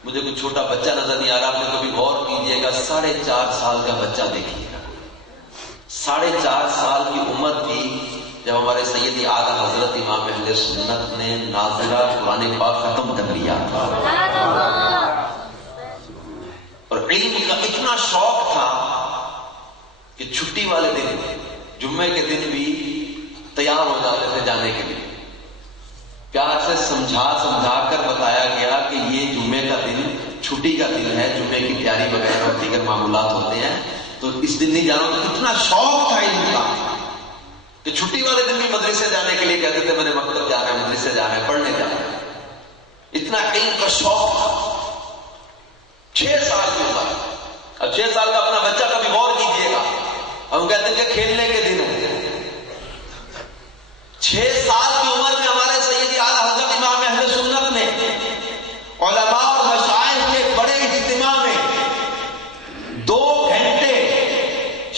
مجھے کوئی چھوٹا بچہ نظر نہیں آ رہا، آپ نے کبھی غور کیجئے گا 4.5 سال کا بچہ دیکھیے گا، 4.5 سال کی عمر تھی جب ہمارے سیدی اعلیٰ حضرت امام اہل سنت نے ناظرہ قرآن پاک ختم کر لیا تھا، اور علم کا اتنا شوق تھا کہ چھٹی والے دن، جمعے کے دن بھی تیار ہو جاتے تھے جانے کے لیے۔ پیار سے سمجھا کر بتایا گیا کہ یہ جمعے کا دن چھٹی کا دن ہے، جمعے کی تیاری وغیرہ اور دیگر معمولات ہوتے ہیں، تو اس دن نہیں جانا۔ اتنا شوق تھا علم کا کہ چھٹی والے دن بھی مدرسے جانے کے لیے کہتے تھے میں نے مکتب جانا ہے، مدرسے جانا ہے، پڑھنے جانا ہے۔ اتنا علم کا شوق تھا۔ 6 سال کی عمر، اب 6 سال کا اپنا بچہ کبھی غور کیجیے گا، ہم کہتے ہیں کہ کھیلنے کے دن ہے۔ 6 سال کی عمر میں ہمارے سیدی اعلیٰ حضرت امام اہل سنت نے علماء اور مشائخ کے بڑے اجتماع میں 2 گھنٹے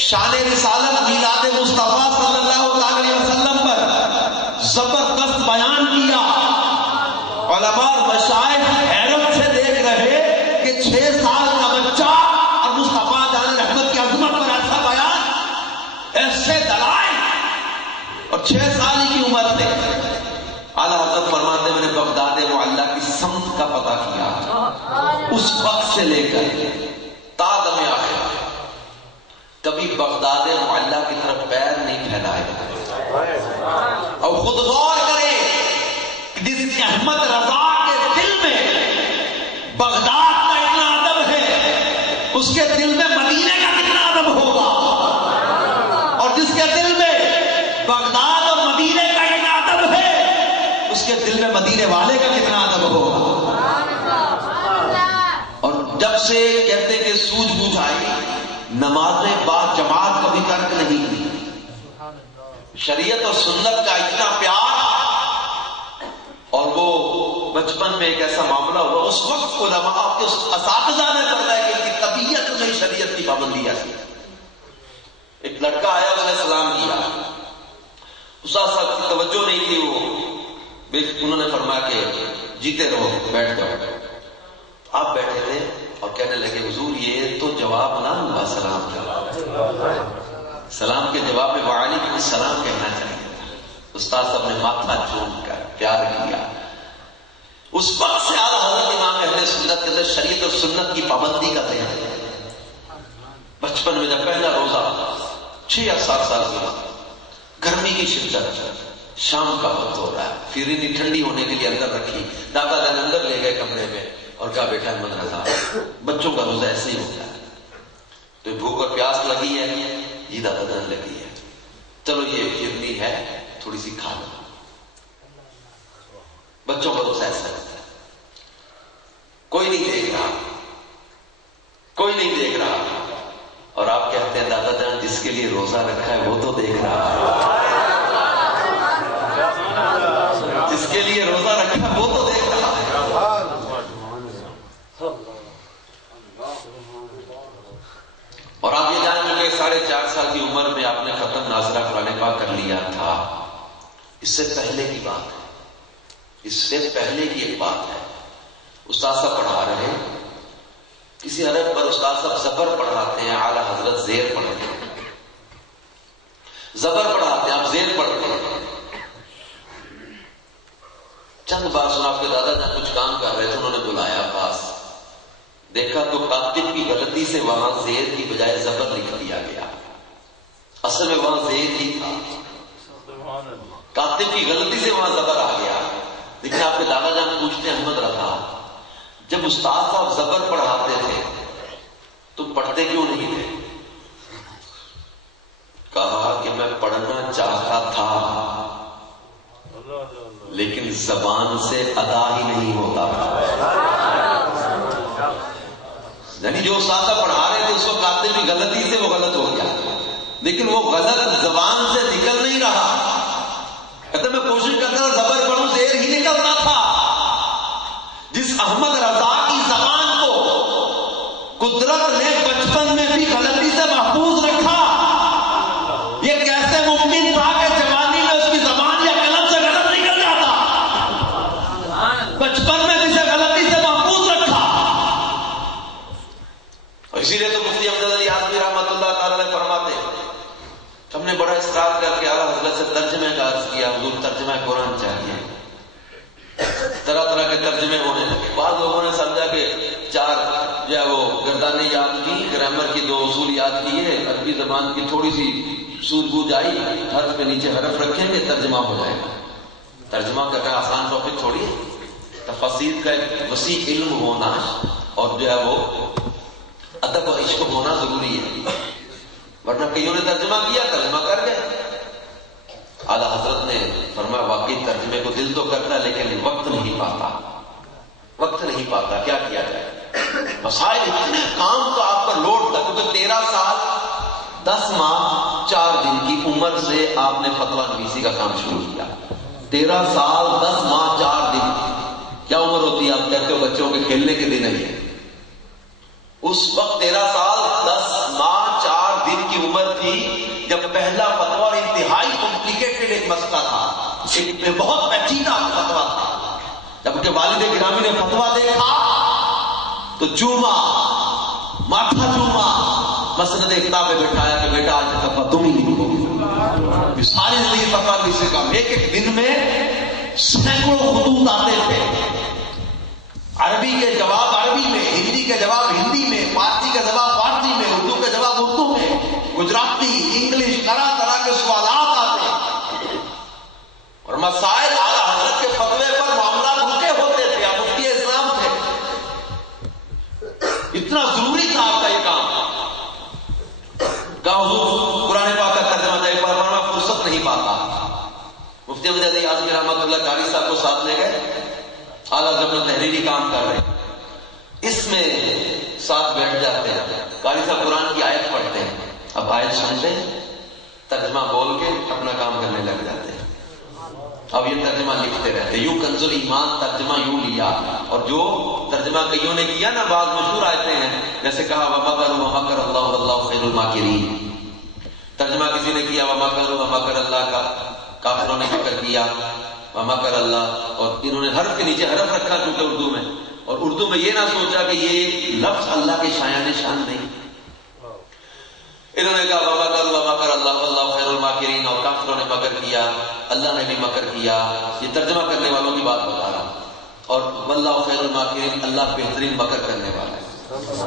شان رسالت میلاد مصطفیٰ صلی اللہ علیہ وسلم پر زبردست بیان کیا۔ علماء اور مشائخ حیرت سے دیکھ رہے کہ 6 سال کا بچہ اور مصطفیٰ جان رحمت کی عظمت پر ایسا بیان، ایسے دلائل، اور 6 سال کی عمر سے اعلیٰ حضرت فرماتے میں نے بغداد معلیٰ کی سمت کا پتہ کیا، اس وقت سے لے کر تا دم آخر کبھی بغداد معلیٰ کی طرف پیر نہیں پھیلائے۔ اور خود غور کریں جس احمد رضا کے دل میں بغداد کا اتنا ادب ہے، اس کے دل میں مدینے کا کتنا ادب ہوگا، اور جس کے دل میں بغداد اور مدینے کا اتنا ادب ہے، اس کے دل میں مدینے والے کا کتنا ادب ہوگا۔ اور جب سے کہتے کہ سوجھ بوجھ آئی، نمازیں با جماعت کبھی ترک نہیں کی۔ شریعت اور سنت کا اتنا پیار، اور وہ بچپن میں ایک ایسا معاملہ ہوا، اس وقت علماء کے اساتذہ نے فرمایا کہ ان کی طبیعت میں شریعت کی پابندی ایسی۔ ایک لڑکا آیا، اس نے سلام کیا، استاد صاحب کی توجہ نہیں تھی، انہوں نے فرمایا کہ جیتے رہو، بیٹھ جاؤ۔ آپ بیٹھے تھے اور کہنے لگے حضور یہ تو جواب نہ ہوا سلام کا، سلام کے جواب میں وعلیکم السلام کہنا چاہیے۔ استاد صاحب نے ماتھا چوم کر پیار کیا۔ اس وقت سے اعلیٰ حضرت امام اہل سنت کے اندر شریعت اور سنت کی پابندی کا ذہن۔ بچپن میں جب پہلا روزہ 6 یا 7 سال کا، گرمی کی شدت، شام کا وقت ہو رہا ہے، فرینی ٹھنڈی ہونے کے لیے اندر رکھی، دادا جان اندر لے گئے کمرے میں اور کہا بیٹا احمد رضا بچوں کا روزہ ایسے ہی ہوتا ہے، تو بھوک اور پیاس لگی ہے، جی دادا جان لگی ہے، چلو یہ فرنی ہے تھوڑی سی کھا لو۔ بچوں کا روزہ ایسا ہوتا ہے، کوئی نہیں دیکھ رہا، کوئی نہیں دیکھ رہا، اور آپ کہتے ہیں دادا جان جس کے لیے روزہ رکھا ہے وہ تو دیکھ رہا ہے، جس کے لیے روزہ رکھا ہے وہ تو دیکھ رہا ہے۔ گیا تھا. اس سے پہلے کی بات ہے, اس سے پہلے کی ایک بات ہے. استاد صاحب پڑھا رہے ہیں, کسی عرب پر استاد صاحب زبر پڑھاتے ہیں, اعلیٰ حضرت زیر پڑھتے ہیں. زبر پڑھاتے ہیں, آپ زیر پڑھتے ہیں. چند بار سنا, آپ کے دادا جان کچھ کام کر رہے تھے, انہوں نے بلایا پاس, دیکھا تو کاتب کی غلطی سے وہاں زیر کی بجائے زبر لکھ دیا گیا. اصل میں وہاں زیر ہی تھا, کاتب کی غلطی سے وہاں زبر آ گیا. لیکن آپ کے دادا جان پوچھتے احمد رضا, جب استاد صاحب زبر پڑھاتے تھے تو پڑھتے کیوں نہیں تھے؟ کہا کہ میں پڑھنا چاہتا تھا لیکن زبان سے ادا ہی نہیں ہوتا تھا. یعنی جو استاد صاحب پڑھا رہے تھے اس کو کاتب کی غلطی سے وہ غلط ہو گیا, لیکن وہ غلط زبان سے نکل نہیں رہا. کہتے میں کوشش کرتا تھا زبر پڑھوں, زیر ہی نکلتا تھا. جس احمد رضا کی زبان کو قدرت نے بچپن میں بھی غلطی سے محفوظ رکھا, یہ کیسے ممکن تھا کہ جوانی میں اس کی زبان یا قلم سے غلط نکل جاتا؟ بچپن میں جسے غلطی سے محفوظ رکھا. اور اسی لیے تو مفتی امجد علی اعظمی رحمۃ اللہ تعالی علیہ فرماتے ہیں, ہم نے بڑا اصرار کر کے اعلیٰ حضرت سے ترجمے کا عرض کیا, حضور ترجمہ قرآن چاہیے. طرح طرح کے ترجمے ہونے لگے. بعض لوگوں نے سمجھا کہ 4 جو ہے وہ گردانیں یاد کی, گرامر کی 2 اصول یاد کیے, عربی زبان کی تھوڑی سی سود بوجھ آئی, حرف کے نیچے حرف رکھیں گے ترجمہ ہو جائے گا. ترجمہ کرنا آسان ٹاپک تھوڑی ہے. تفاسیر کا ایک وسیع علم ہونا اور جو ہے وہ ادب و عشق ہونا ضروری ہے, ورنہ کئیوں نے ترجمہ کیا, ترجمہ کر گئے. اعلیٰ حضرت نے فرمایا واقعی ترجمے کو دل تو کرتا ہے لیکن وقت نہیں پاتا, وقت نہیں پاتا, کیا کیا جائے. مسائل اتنے, کام تو آپ پر لوڈ تھا, کیونکہ 13 سال 10 ماہ 4 دن کی عمر سے آپ نے فتویٰ نویسی کا کام شروع کیا. 13 سال 10 ماہ 4 دن, کیا عمر ہوتی ہے؟ آپ کہتے ہو بچوں کے کھیلنے کے دن ہے. اس وقت 13 سال 10 ماہ 4 دن کی عمر تھی جب پہلا فتویٰ انتہائی کمپلیکیٹڈ ایک مسئلہ تھا, ایک بہت پیچیدہ فتویٰ تھا. جبکہ والد گرامی نے فتویٰ دیکھا تو چوما, ماتھا چوما, مسند افتاح پہ بٹھایا کہ بیٹا آج فتویٰ تم ہی لکھو. ساری زندگی فتویٰ کسی کا, ایک ایک دن میں سینکڑوں خطوط آتے تھے. عربی کے جواب عربی میں, ہندی کے جواب ہندی میں, فارسی کے جواب فارسی میں, اردو کے جواب اردو میں, گجراتی, انگلش, طرح طرح کے سوالات آتے اور مسائل اعلیٰ حضرت کے فتوے پر معاملات رکے ہوتے تھے. آپ مفتی اسلام تھے, اتنا ضروری تھا آپ کا یہ کام. کہا حضور قرآن پاک کا ترجمہ جائے پر فرصت نہیں پاتا. مفتی امجد علی اعظمی رحمۃ اللہ قاری صاحب کو ساتھ لے گئے, اعلیٰ حضرت میں تحریری کام کر رہے ہیں, اس میں ساتھ بیٹھ جاتے ہیں. قاری صاحب قرآن کی آیت پڑھتے ہیں, اب آیت سنتے ہیں, ترجمہ بول کے اپنا کام کرنے لگ جاتے ہیں. اب یہ ترجمہ لکھتے رہتے. یوں کنز الایمان ترجمہ یوں لیا, اور جو ترجمہ کئیوں نے کیا نا, بعض مشہور آیتیں ہیں, جیسے کہا وَمَكَرُوا وَمَكَرَ اللَّهُ وَاللَّهُ خَيْرُ الْمَاكِرِينَ. ترجمہ کسی نے کیا وَمَكَرُوا وَمَكَرَ اللَّهُ کا, کافروں نے مکر کیا وَمَكَرَ اللَّهُ, اور انہوں نے حرف کے نیچے حرف رکھا کیونکہ اردو میں, اور اردو میں یہ نہ سوچا کہ یہ لفظ اللہ کے شایان شان نہیں. انہوں نے کہا وَمَكَرُوا وَمَكَرَ اللَّهُ وَاللَّهُ خَيْرُ الْمَاكِرِينَ, اور کافروں نے مکر کیا, اللہ نے بھی مکر کیا. یہ ترجمہ کرنے والوں کی بات بتا رہا ہوں. اور وَاللَّهُ خَيْرُ الْمَاكِرِينَ, اللہ بہترین مکر کرنے والا ہے.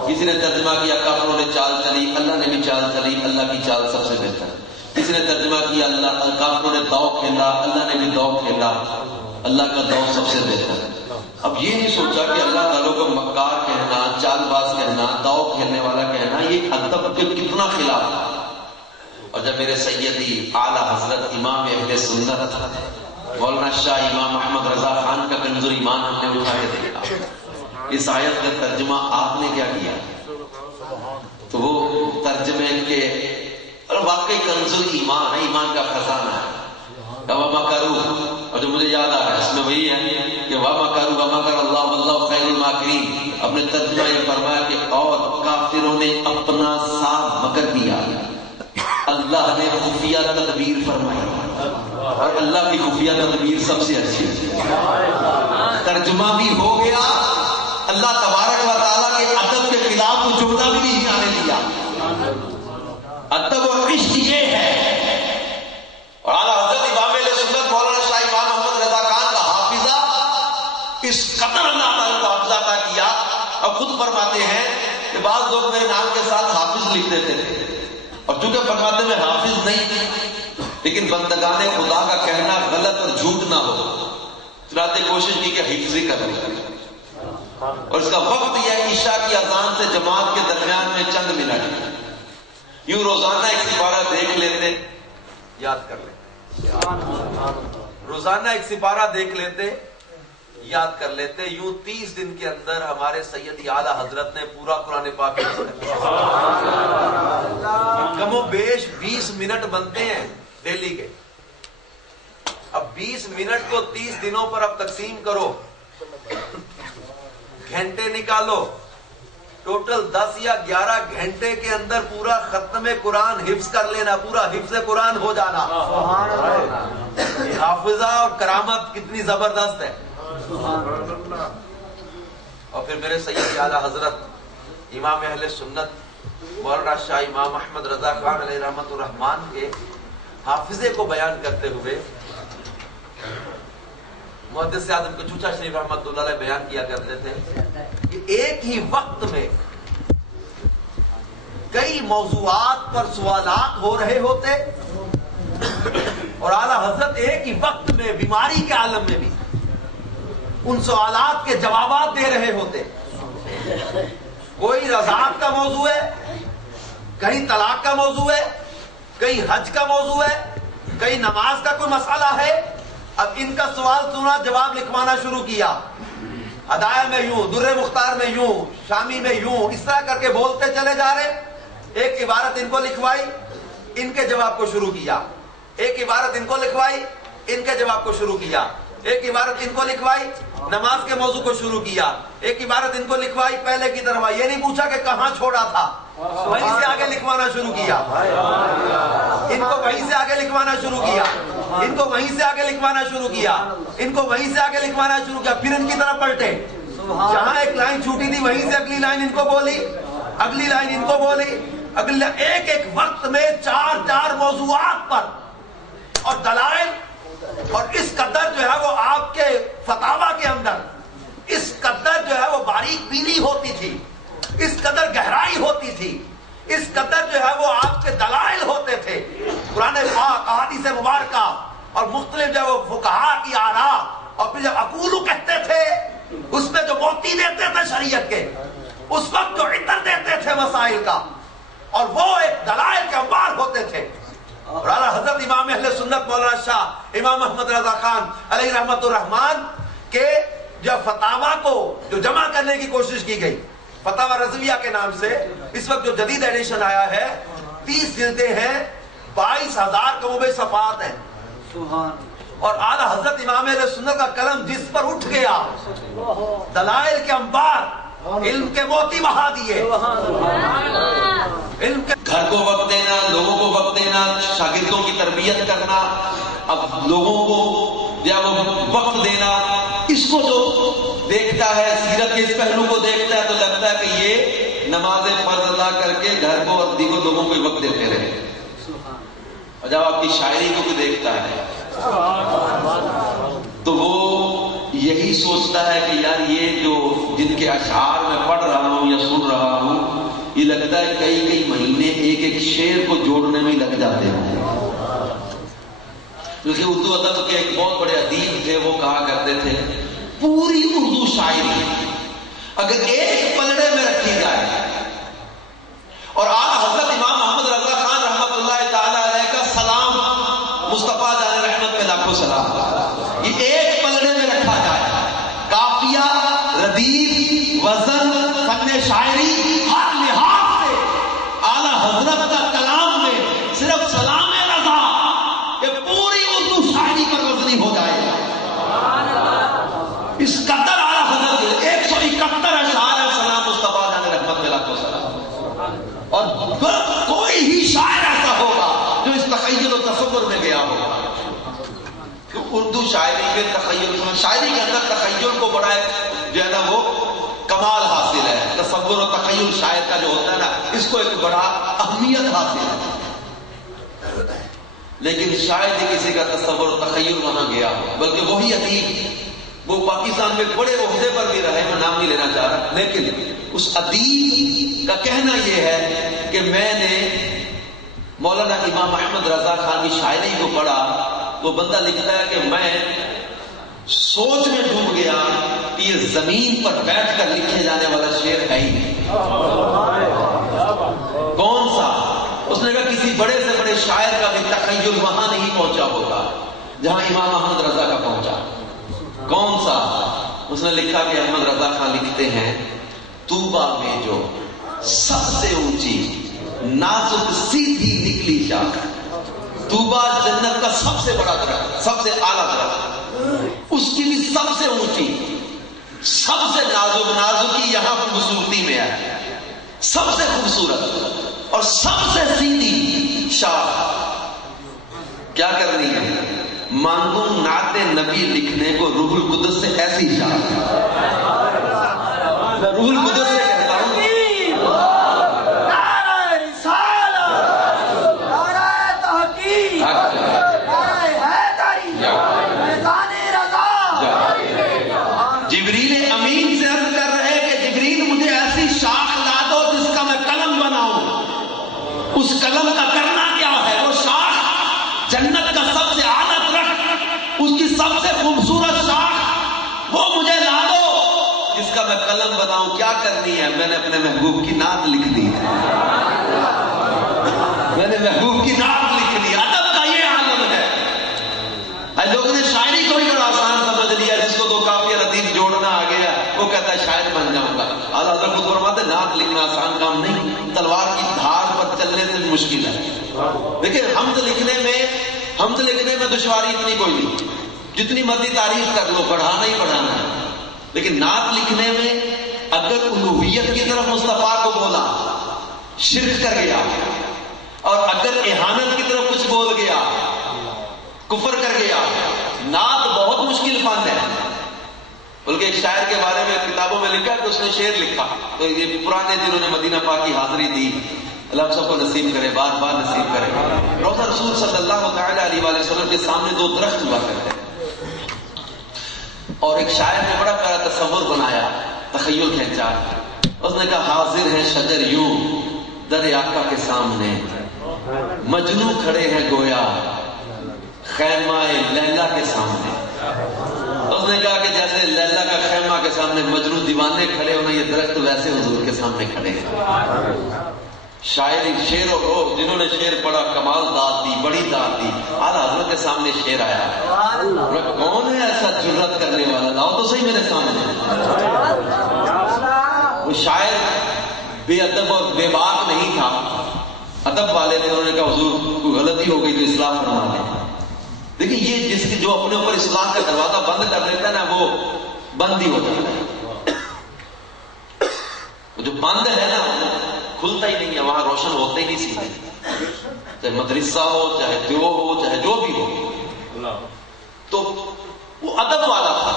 کسی نے ترجمہ کیا کافروں نے چال چلی, اللہ نے بھی چال چلی, اللہ کی چال سب سے بہتر. کسی نے ترجمہ کیا اللہ کافروں نے داؤ کھیلا, اللہ نے بھی داؤ کھیلا, اللہ کا داؤ سب سے بہتر. اب یہ نہیں سوچا کہ اللہ تعالیٰ کو مکار کہنا, چال باز کہنا, داؤ کھیلنے والا کہنا, یہ ادب کے کتنا خلاف ہے. اور جب میرے سیدی اعلیٰ حضرت امام اہل سنت مولانا شاہ امام احمد رضا خان کا کنز الایمان ہم نے اٹھا کے دیکھا, اس آیت کا ترجمہ آپ نے کیا کیا, تو وہ ترجمے کے واقعی کنز الایمان ہے, ایمان کا خزانہ ہے. وَمَكَرُوا, اور جو مجھے یاد آ رہا ہے اس میں وہی ہے کہ وَمَكَرُوا وَمَكَرَ اللَّهُ وَاللَّهُ خَيْرُ الْمَاكِرِينَ. اپنے ترجمہ یہ فرمایا کہ اور کافروں نے اپنا ساتھ مکر کیا, اللہ نے خفیہ تدبیر فرمائی. اللہ کی خفیہ تدبیر سب سے اچھی ہے. ترجمہ بھی ہو گیا, اللہ تبارک و تعالیٰ کے ادب کے خلاف تو جملہ بھی نہیں آنے دیا. ادب اور عشق یہ ہے. اور اعلیٰ حضرت امام اہل سنت مولانا شاہ امام محمد رضا خان کا حافظہ اس قدر اللہ تعالیٰ کو حافظہ عطا کیا. اب خود فرماتے ہیں کہ بعض لوگ میرے نام کے ساتھ حافظ لکھ دیتے تھے, اور چونکہ فرماتے میں حافظ نہیں, لیکن بندگان خدا کا کہنا غلط اور جھوٹ نہ ہو, چنانچہ کوشش کی کہ حفظی کر لیں. اور اس کا وقت یہ عشاء کی اذان سے جماعت کے درمیان میں چند منٹ, یوں روزانہ ایک سپارہ دیکھ لیتے, یاد کر لیتے, روزانہ ایک سپارہ دیکھ لیتے, یاد کر لیتے. یوں 30 دن کے اندر ہمارے سیدی اعلیٰ حضرت نے پورا قرآن پاک کم و بیش 20 منٹ بنتے ہیں ڈیلی کے. اب 20 منٹ کو 30 دنوں پر اب تقسیم کرو, گھنٹے نکالو, ٹوٹل 10 یا 11 گھنٹے کے اندر پورا ختم قرآن حفظ کر لینا, پورا حفظ قرآن ہو جانا. حافظہ اور کرامت کتنی زبردست ہے. اور پھر میرے سید اعلیٰ حضرت امام اہل سنت مولانا شاہ امام احمد رضا خان علیہ رحمت الرحمان کے حافظے کو بیان کرتے ہوئے محدث اعظم کو چوچا شریف رحمت اللہ علیہ بیان کیا کرتے تھے کہ ایک ہی وقت میں کئی موضوعات پر سوالات ہو رہے ہوتے, اور اعلیٰ حضرت ایک ہی وقت میں بیماری کے عالم میں بھی ان سوالات کے جوابات دے رہے ہوتے. کوئی رضاعت کا موضوع ہے, کہیں طلاق کا موضوع ہے, کہیں حج کا موضوع ہے, کہیں نماز کا کوئی مسئلہ ہے. اب ان کا سوال سنا, جواب لکھوانا شروع کیا. ہدایہ میں یوں, در مختار میں یوں, شامی میں یوں, اس طرح کر کے بولتے چلے جا رہے. ایک عبارت ان کو لکھوائی, ان کے جواب کو شروع کیا. ایک عبارت ان کو لکھوائی, ان کے جواب کو شروع کیا. ایک عبارت ان کو لکھوائی, نماز کے موضوع کو شروع کیا. ایک عبارت ان کو لکھوائی, پہلے کی طرح یہ نہیں پوچھا کہ کہاں چھوڑا تھا, وہیں سے آگے لکھوانا شروع کیا. ان کو وہیں سے آگے لکھوانا شروع کیا, ان کو وہیں سے آگے لکھوانا شروع کیا, ان کو وہیں سے آگے لکھوانا شروع کیا. پھر ان کی طرف پلٹے, جہاں ایک لائن چھوٹی تھی وہیں سے اگلی لائن ان کو بولی, اگلی لائن ان کو بولی, اگلی ایک ایک وقت میں 4 موضوعات پر, اور دلائل. اور اس قدر جو ہے وہ آپ کے فتاوا کے اندر اس قدر جو ہے وہ باریک بینی ہوتی تھی, اس قدر گہرائی ہوتی تھی, اس قدر جو ہے وہ آپ کے دلائل ہوتے تھے. قرآن پاک, احادیث مبارکہ اور مختلف جو ہے وہ فقہاء کی آراء, اور پھر جب اقولو کہتے تھے اس میں جو موتی دیتے تھے شریعت کے, اس وقت جو عطر دیتے تھے مسائل کا, اور وہ ایک دلائل کے انبار ہوتے تھے. اور اعلیٰ حضرت امام اہل سنت مولانا شاہ امام محمد رضا خان علیہ رحمت الرحمان کے جو فتاوا کو جو جمع کرنے کی کوشش کی گئی, فتاوا رضویہ کے نام سے, اس وقت جو جدید ایڈیشن آیا ہے 30 جلدیں ہیں, 22,000 کم و بیش صفحات ہیں. اور اعلیٰ حضرت امام اہل سنت کا قلم جس پر اٹھ گیا, دلائل کے انبار, علم کے موتی بہا دیے. علم کے گھر کو وقت دینا, لوگوں کو وقت دینا, شاگردوں کی تربیت کرنا, اب لوگوں کو یا وہ وقت دینا, اس کو جو دیکھتا ہے, سیرت کے اس پہلو کو دیکھتا ہے تو لگتا ہے کہ یہ نماز فرض ادا کر کے گھر کو اور دیگر لوگوں کو وقت دیتے رہے. اور جب آپ کی شاعری کو بھی دیکھتا ہے تو وہ یہی سوچتا ہے کہ یار یہ جو جن کے اشعار میں پڑھ رہا ہوں یا سن رہا ہوں, یہ لگتا ہے کئی مہینے ایک شعر کو جوڑنے میں لگ جاتے ہیں. کیونکہ اردو ادب کے ایک بہت بڑے ادیب تھے, وہ کہا کرتے تھے پوری اردو شاعری اگر ایک پلڑے میں رکھی جائے, اور اعلیٰ حضرت امام محمد رضا خان رحمت اللہ تعالی علیہ کا سلام, مصطفیٰ جان رحمت پہ لاکھوں سلام, یہ ایک پلڑے میں رکھا جائے, قافیہ, ردیف, وزن, فن شاعری, ہر لحاظ سے اعلیٰ حضرت کا کلام میں صرف سلام رضا یہ پوری اردو شاعری پر وزنی ہو جائے. اس قدر اعلیٰ حضرت 171 اشعار ہے سلام مصطفیٰ جان رحمت پہ لاکھوں سلام. اور کوئی ہی شاعر ایسا ہوگا جو اس تخیل و تصور میں گیا ہوگا کہ اردو شاعری میں تخیل، شاعری کے اندر تخیل کو بڑا جو ہے نا وہ کمال حاصل ہے. تصور و تخیل شاعر کا جو ہوتا ہے نا، اس کو ایک بڑا اہمیت حاصل ہے. لیکن شاید ہی کسی کا تصور و تخیل وہاں گیا ہو. بلکہ وہی ادیب، وہ پاکستان میں بڑے عہدے پر بھی رہے، میں نام نہیں لینا چاہ رہا، لیکن اس ادیب کا کہنا یہ ہے کہ میں نے مولانا امام احمد رضا خان کی شاعری کو پڑھا. وہ بندہ لکھتا ہے کہ میں سوچ میں ڈوب گیا کہ یہ زمین پر بیٹھ کر لکھے جانے والا شعر ہے ہی نہیں. کون سا؟ اس نے کہا کسی بڑے سے بڑے شاعر کا بھی تخیل وہاں نہیں پہنچا ہوگا جہاں امام احمد رضا کا پہنچا. کون سا؟ اس نے لکھا کہ احمد رضا خان لکھتے ہیں طوبہ میں جو سب سے اونچی نازک سیدھی نکلی شاخ، طوبہ جنت کا سب سے بڑا درخت، سب سے اعلیٰ درخت، اس کی بھی سب سے اونچی، سب سے نازک، نازکی یہاں خوبصورتی میں ہے، سب سے خوبصورت اور سب سے سیدھی شاخ کیا کرنی ہے؟ مانگوں نعت نبی لکھنے کو روح القدس سے ایسی شاخ. میں روح القدس سے کہتا ہوں جبریل امین سے عرض کر رہے کہ جبریل مجھے ایسی شاخ لا دو جس کا میں قلم بناؤں. اس قلم کا کرنا کیا ہے؟ وہ شاخ جنت کا سب سے اعلیٰ درخت، اس کی سب سے خوبصورت شاخ، وہ مجھے لا دو جس کا میں قلم بناؤں. کیا کرنی ہے؟ میں نے اپنے محبوب کی نعت لکھ دی. میں نے محبوب کی نعت لکھ دی. ادب کا یہ عالم ہے. لوگوں نے شاعری کو ہی بڑا آسان سمجھ لیا. جس کو دو کافی لطیف جوڑنا آ گیا وہ کہتا ہے شاعر بن جاؤں گا. اعلیٰ حضرت خود فرماتے نعت لکھنا آسان کام نہیں، تلوار کی دھار پر چلنے سے مشکل ہے. دیکھیں حمد لکھنے میں دشواری اتنی کوئی نہیں، جتنی مرضی تعریف کر لو، پڑھانا ہی پڑھانا ہے. لیکن نعت لکھنے میں اگر الوہیت کی طرف مصطفیٰ کو بولا شرک کر گیا، اور اگر اہانت کی طرف کچھ بول گیا کفر کر گیا. نعت بہت مشکل فن ہے. بلکہ ایک شاعر کے بارے میں کتابوں میں لکھا کہ اس نے شعر لکھا، تو یہ پرانے جنہوں نے مدینہ پاک کی حاضری دی، اللہ سب کو نصیب کرے، بار بار نصیب کرے. روضہ رسول صلی اللہ تعالی علیہ وآلہ وسلم کے سامنے دو درخت ہوا کرتے اور ایک شاعر نے بڑا پیارا تصور بنایا، تخیل کھینچا. اس نے کہا حاضر ہے شجر یوں در آقا کے سامنے، مجنوں کھڑے ہیں گویا خیمہ لیلا کے سامنے. اس نے کہا کہ جیسے لیلا کا خیمہ کے سامنے مجنوں دیوانے کھڑے ہونا، یہ درخت ویسے حضور کے سامنے کھڑے ہیں. شاعری شعر اور جنہوں نے شعر پڑھا کمال داد دی، بڑی داد دی. اعلیٰ حضرت کے سامنے شعر آیا، کون ہے ایسا جرت کرنے والا؟ لاؤ تو صحیح میرے سامنے. وہ شاعر بے ادب اور بے باک نہیں تھا، ادب والے تھے. انہوں نے کہا حضور کوئی غلطی ہو گئی تو اصلاح فرما دیں. دیکھیں یہ جس کی جو اپنے اوپر اصلاح کا دروازہ بند کر لیتا ہے نا، وہ بند ہی ہو جاتا ہے. جو بند ہے نا کھلتا ہی نہیں ہے، وہاں روشن ہوتے ہی نہیں سیدھے. چاہے مدرسہ ہو، چاہے دیو ہو، چاہے جو بھی ہو. تو وہ ادب والا تھا.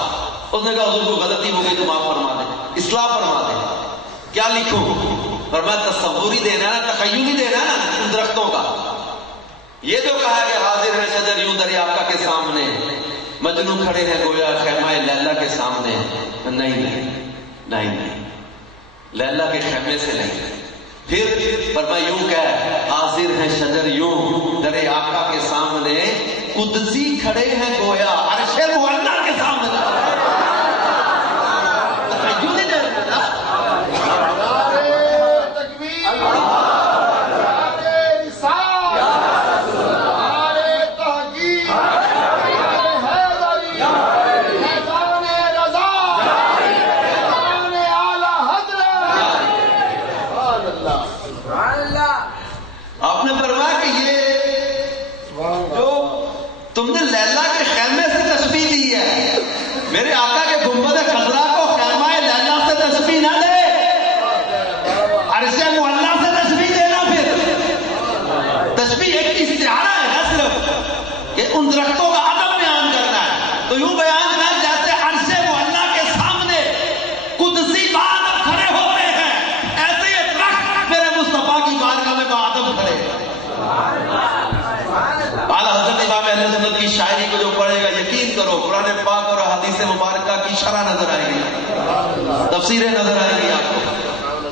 اس نے کہا حضور کو غلطی ہو گئی تو معاف فرما دیں، اصلاح فرما دیں. کیا لکھوں؟ فرمایا تصوری دینا ہے نا، تخیلی دینا ہے نا ان درختوں کا. یہ جو کہا کہ حاضر ہے شجر یوں در آقا کے سامنے، مجنوں کھڑے ہیں گویا خیمہ لیلا کے سامنے. نہیں، لیلا کے خیمے سے نہیں. پھر فرمایا یوں کہ حاضر ہے شجر یوں در آقا کے سامنے، قدسی کھڑے ہیں گویا عرش معلا کے سامنے. آپ نے فرمایا کہ یہ جو تم نے لیلا کے خیمے سے تشبیہ دی ہے، میرے آقا کے گنبد خضرا کو خیمہ لیلا سے تشبیہ نہ دے، عرش معلا سے تشبیہ دینا. پھر تشبیہ ایک استعارہ ہے صرف کہ ان درختوں کا ادب بیان کرنا ہے. سنت کی شاعری کو جو پڑھے گا یقین کرو قرآن پاک اور حدیث مبارکہ کی شرح نظر آئے گی, تفسیریں نظر آئے گی آپ کو.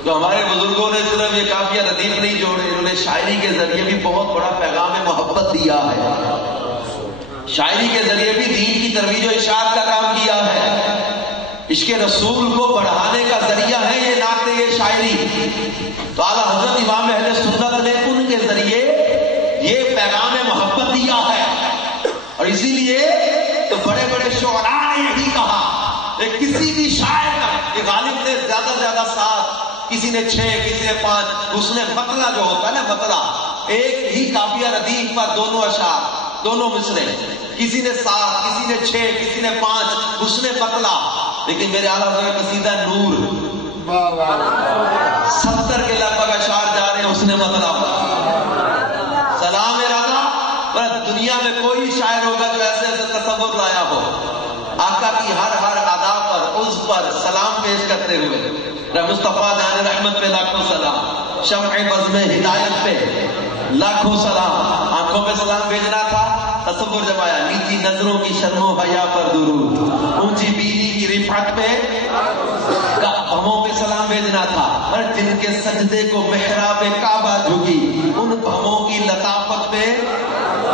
تو ہمارے بزرگوں نے صرف یہ قافیہ ردیف نہیں جوڑے, انہوں نے شاعری کے ذریعے بھی بہت بڑا پیغام محبت دیا ہے. شاعری کے ذریعے بھی دین کی ترویج و اشاعت کا کام کیا ہے. عشق رسول کو بڑھانے کا ذریعہ ہے یہ نعت, یہ شاعری. تو اعلیٰ حضرت امام اہل سنت نے ان کے ذریعے یہ پیغام محبت دیا ہے. اور اسی لیے تو بڑے بڑے شعراء نے یہی کہا کہ کسی بھی شاعر کا, کہ غالب نے زیادہ سے زیادہ 7, کسی نے 6, کسی نے 5, اس نے مطلع جو ہوتا ہے نا مطلع, ایک ہی قافیہ ردیف پر دونوں اشعار, دونوں مصرے, کسی نے 7, کسی نے 6, کسی نے 5, اس نے مطلع. لیکن میرے اعلیٰ حضرت قصیدہ نور 70 کے لگ بھگ اشعار جا رہے ہیں, اس نے مطلع. سلام رضا, دنیا میں کوئی شاعر ہوگا جو ایسے ایسے تصور لایا ہو آقا کی ہر ادا پر, اس پر سلام پیش کرتے ہوئے. مصطفیٰ جان رحمت پہ لاکھوں سلام, شمع بزم ہدایت پہ لاکھوں سلام. آنکھوں پہ سلام بھیجنا تھا, تصور جمایا. نیچی نظروں کی شرم و حیا پر درود, اونچی بینی کی رفعت پہ بھووں پہ سلام بھیجنا تھا. اور جن کے سجدے کو محراب کعبہ جھکی, ان بھووں کی لطافت پہ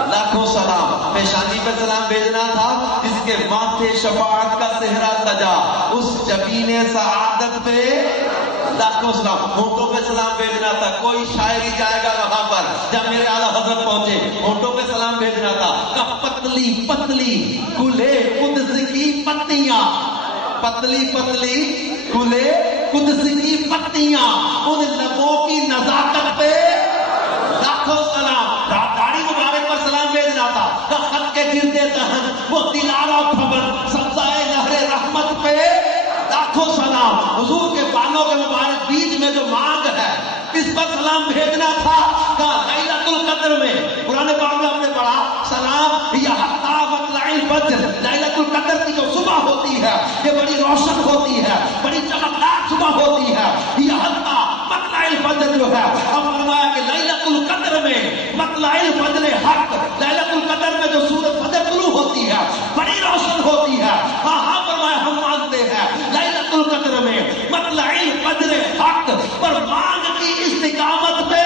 لاکھوں سلام. پیشانی پہ سلام بھیجنا تھا, جس کے ماتھے شفاعت کا صحرا سجا, اس جبین سعادت پہ لاکھوں سلام. ہونٹوں پہ سلام بھیجنا تھا, کوئی شاعری جائے گا وہاں پر جب میرے اعلیٰ حضرت پہنچے, ہونٹوں پہ سلام بھیجنا تھا. پتلی پتلی گلے قدس کی پتیاں, پتلی پتلی گلے قدس کی پتیاں, ان لبوں کی نزاکت پہ لاکھوں سلام. داڑھی مبارک پر سلام بھیجنا تھا, خط کے گردے دہن وہ دلارا پھبن سبزائے نہر رحمت پہ لاکھوں سلام. حضور کے بالوں کے مبارک بیچ میں جو مانگ ہے اس پر سلام بھیجنا تھا. لیلۃ القدر میں قرآن پاک میں ہم نے پڑھا سلام یا حتی مطلع الفجر, لیلۃ القدر کی جو صبح ہوتی ہے یہ بڑی روشن ہوتی ہے, بڑی چمکدار صبح ہوتی ہے. یا حتی مطلع الفجر جو ہے, اب فرمایا کہ لیلۃ القدر میں مطلع الفجر حق, لیلۃ القدر میں جو سورج فجر طلوع ہوتی ہے بڑی روشن ہوتی ہے. ہاں فرمایا ہم مانتے ہیں لیلۃ القدر میں مطلع الفجر حق پر مانگ کی استقامت پہ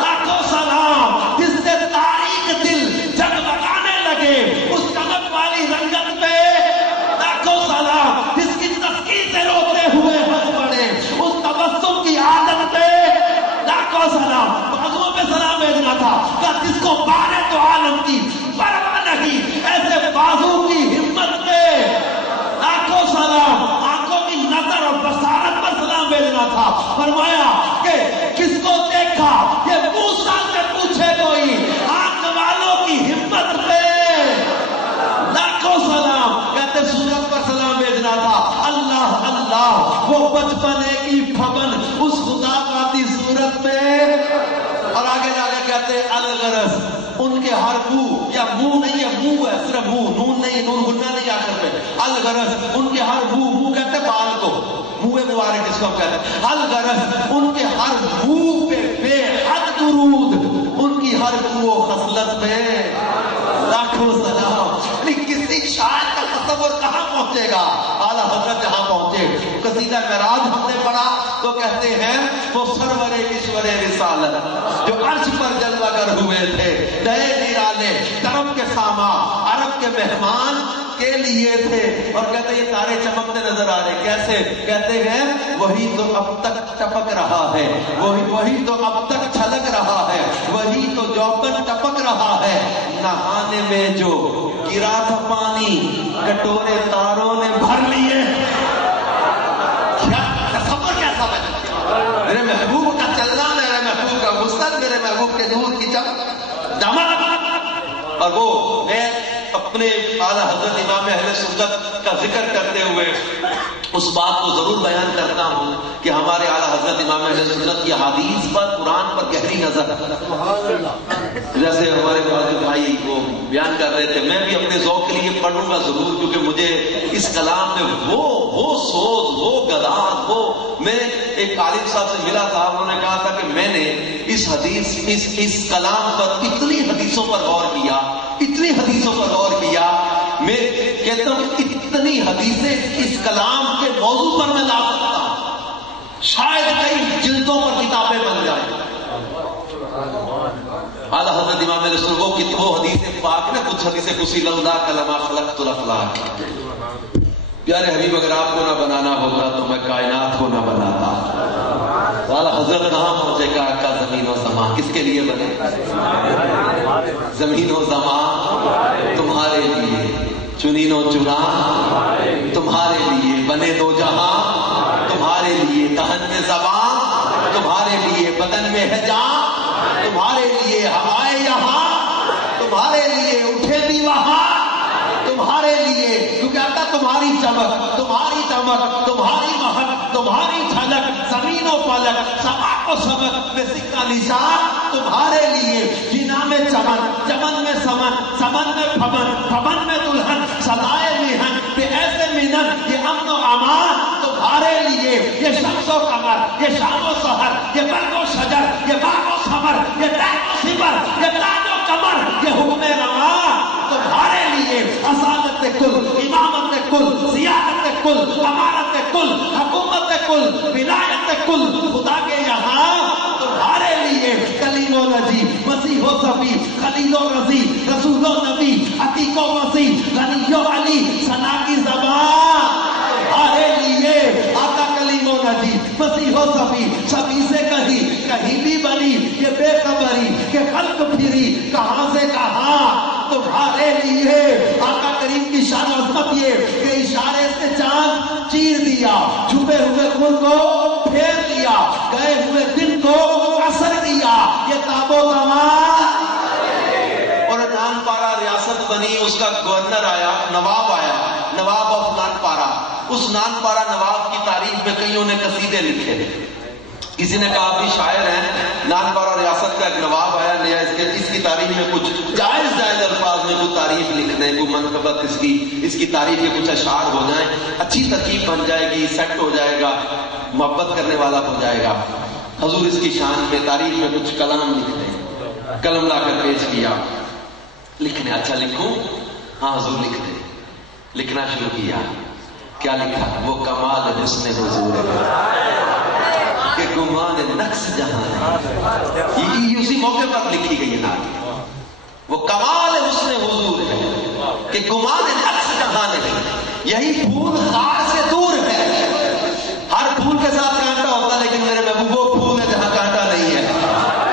لاکھوں سلام. جس سے تاریخ دل جگمگانے لگے اس چمک والی رنگت پہ لاکھوں سلام. جس کی تسکین سے روتے ہوئے ہنس پڑے اس تبسم کی عادت پہ لاکھوں سلام. بازوؤں پہ سلام بھیجنا تھا, جس کو بارے تو عالم کی پرواہ نہیں ایسے بازو کی ہمت پہ لاکھوں سلام. آنکھوں کی نظر اور بصارت پر سلام بھیجنا تھا. فرمایا کہ کس کو دیکھا یہ موسیٰ سے پوچھے کوئی, آنکھ والوں کی ہمت پہ لاکھوں سلام. کہتے سورت پر سلام بھیجنا تھا. اللہ اللہ وہ بچپنے کی پھبن اس خدا پاتی صورت پہ. اور آگے جا کے کہتے الغرض ان کے ہر منہ, یا منہ نہیں ہے منہ ہے صرف منہ, نون نہیں, نون گننا نہیں آخر پہ. الغرض ان کے ہر منہ کہتے بال کو, منہ مبارک اس کو کہتے ہیں. الغرض ان کے ہر منہ پہ بے حد درود, ان کی ہر منہ خصلت پہ لاکھوں سلام. کسی شاعر کا تصور کہاں پہنچے گا, اعلیٰ حضرت جہاں پہنچے. قصیدہ معراج ہم نے پڑھا تو کہتے ہیں وہ سرور کشور رسالت جو عرش پر جلوہ گر ہوئے تھے, دے نیرانے طرف کے ساما عرب کے مہمان کے لیے تھے. اور کہتے ہیں یہ تارے چمکتے نظر آ رہے. کیسے؟ کہتے ہیں وہی تو اب تک چپک رہا ہے, وہی تو اب تک چھلک رہا ہے, وہی تو جوبن ٹپک رہا ہے. نہانے میں جو گرا تھا پانی کٹورے تاروں نے بھر لیے. تصور کیسا بنا, میرے محبوب کا چلنا, میرے محبوب کا غسل, میرے محبوب کے نور کی دمک. اور وہ اپنے اعلیٰ حضرت امام اہل سنت کا ذکر کرتے ہوئے اس بات کو ضرور بیان کرتا ہوں کہ ہمارے اعلیٰ حضرت امام اہل سنت کی حدیث پر، قرآن پر گہری نظر، جیسے ہمارے بھائی کو بیان کر رہے تھے، میں بھی اپنے ذوق کے لیے پڑھوں گا ضرور، کیونکہ مجھے اس کلام میں وہ سوز، وہ گداز، وہ میں ایک عالم صاحب سے ملا تھا، انہوں نے کہا تھا کہ میں نے اس حدیث اس کلام پر اتنی حدیثوں پر غور کیا، اتنی حدیثوں پر غور کیا، میں کہتا ہوں اتنی حدیثیں اس کلام کے موضوع پر میں لا سکتا ہوں، شاید کئی جلدوں پر کتابیں بن جائیں۔ اعلیٰ حضرت امام علیہ السلام وہ حدیث پاک نے کچھ حدیث کسی لولا کلمہ خلقت الافلاک، پیارے حبیب اگر آپ کو نہ بنانا ہوتا تو میں کائنات کو نہ بناتا۔ اعلیٰ حضرت کہاں پہنچے گا کا زمین و زمان کس کے لیے بنے؟ زمین و زمان تمہارے لیے، چنین و چران تمہارے لیے، بنے دو جہاں تمہارے لیے، دہن میں زبان تمہارے لیے، بدن میں ہے جان تمہارے لیے، ہوائے یہاں تمہارے لیے، اٹھے بھی وہاں تمہارے لیے، کیونکہ آتا تمہاری چمک، تمہاری دمک، تمہاری مہک، تمہاری جھلک، زمین و فلک، سما و سمک میں سکہ نشان تمہارے لیے، جینا میں چمن، چمن میں سمن، سمن میں پھمن، پھمن میں دلہن، سدائے مہن بے ایسے منن، یہ امن و امان تمہارے لیے، یہ شمس و قمر، یہ شام و سحر، یہ برگ و شجر، یہ باغ و ثمر، یہ تاج و سمر، یہ تاج و قمر، یہ حکم رواں تمہارے لیے، اصالت کل، امامت کل، سیادت کل، امارت کل، حکومت کل، ولایت کل خدا کے یہاں تمہارے لیے، کلیم و نجی، مسیح و صفی، خلیل و رضی، رسول و نبی، عتیق و مسیح، غنی و علی، ثنا کی زبان تمہارے لیے، آقا کلیم و نجی، مسیح و صفی، صفی سے کہیں بھی بنی یہ بے خبری کہ خلق پھری کہاں سے کہاں تمہارے لیے، آقا کریم کی شان و عظمت یہ کہ اشارے سے چاند چیر دیا، چھپے ہوئے خود کو پھیر دیا، گئے ہوئے دن کو اثر دیا، یہ تاب و تمام۔ اور نان پارا ریاست بنی، اس کا گورنر آیا، نواب آیا، نواب آف نان پارا، اس نان پارا نواب کی تعریف میں کئیوں نے قصیدے لکھے، کسی نے کہا بھی شاعر ہیں، نان پارا ریاست کا ایک نواب آیا نیا، اس کی تاریخ میں کچھ جائز الفاظ میں کوئی تعریف لکھ دیں، کوئی منقبت اس کی تاریخ کے کچھ اشعار ہو جائیں، اچھی ترکیب بن جائے گی، سیٹ ہو جائے گا، محبت کرنے والا ہو جائے گا۔ حضور اس کی شان میں تاریخ میں کچھ کلام لکھ دیں، قلم لا کر پیش کیا، لکھنے اچھا لکھوں، ہاں حضور لکھ دیں، لکھنا شروع کیا، کیا لکھا؟ وہ کمال حسن حضور ہے کہ گمان نقص جہاں ہے، یہ اسی موقع پر لکھی گئی ہے، وہ کمال حسن حضور ہے کہ گمان نقص جہاں نہیں، یہی پھول خار سے دور ہے، ہر پھول کے ساتھ کانٹا ہوتا ہے لیکن میرے محبوب وہ پھول ہے جہاں کانٹا نہیں ہے،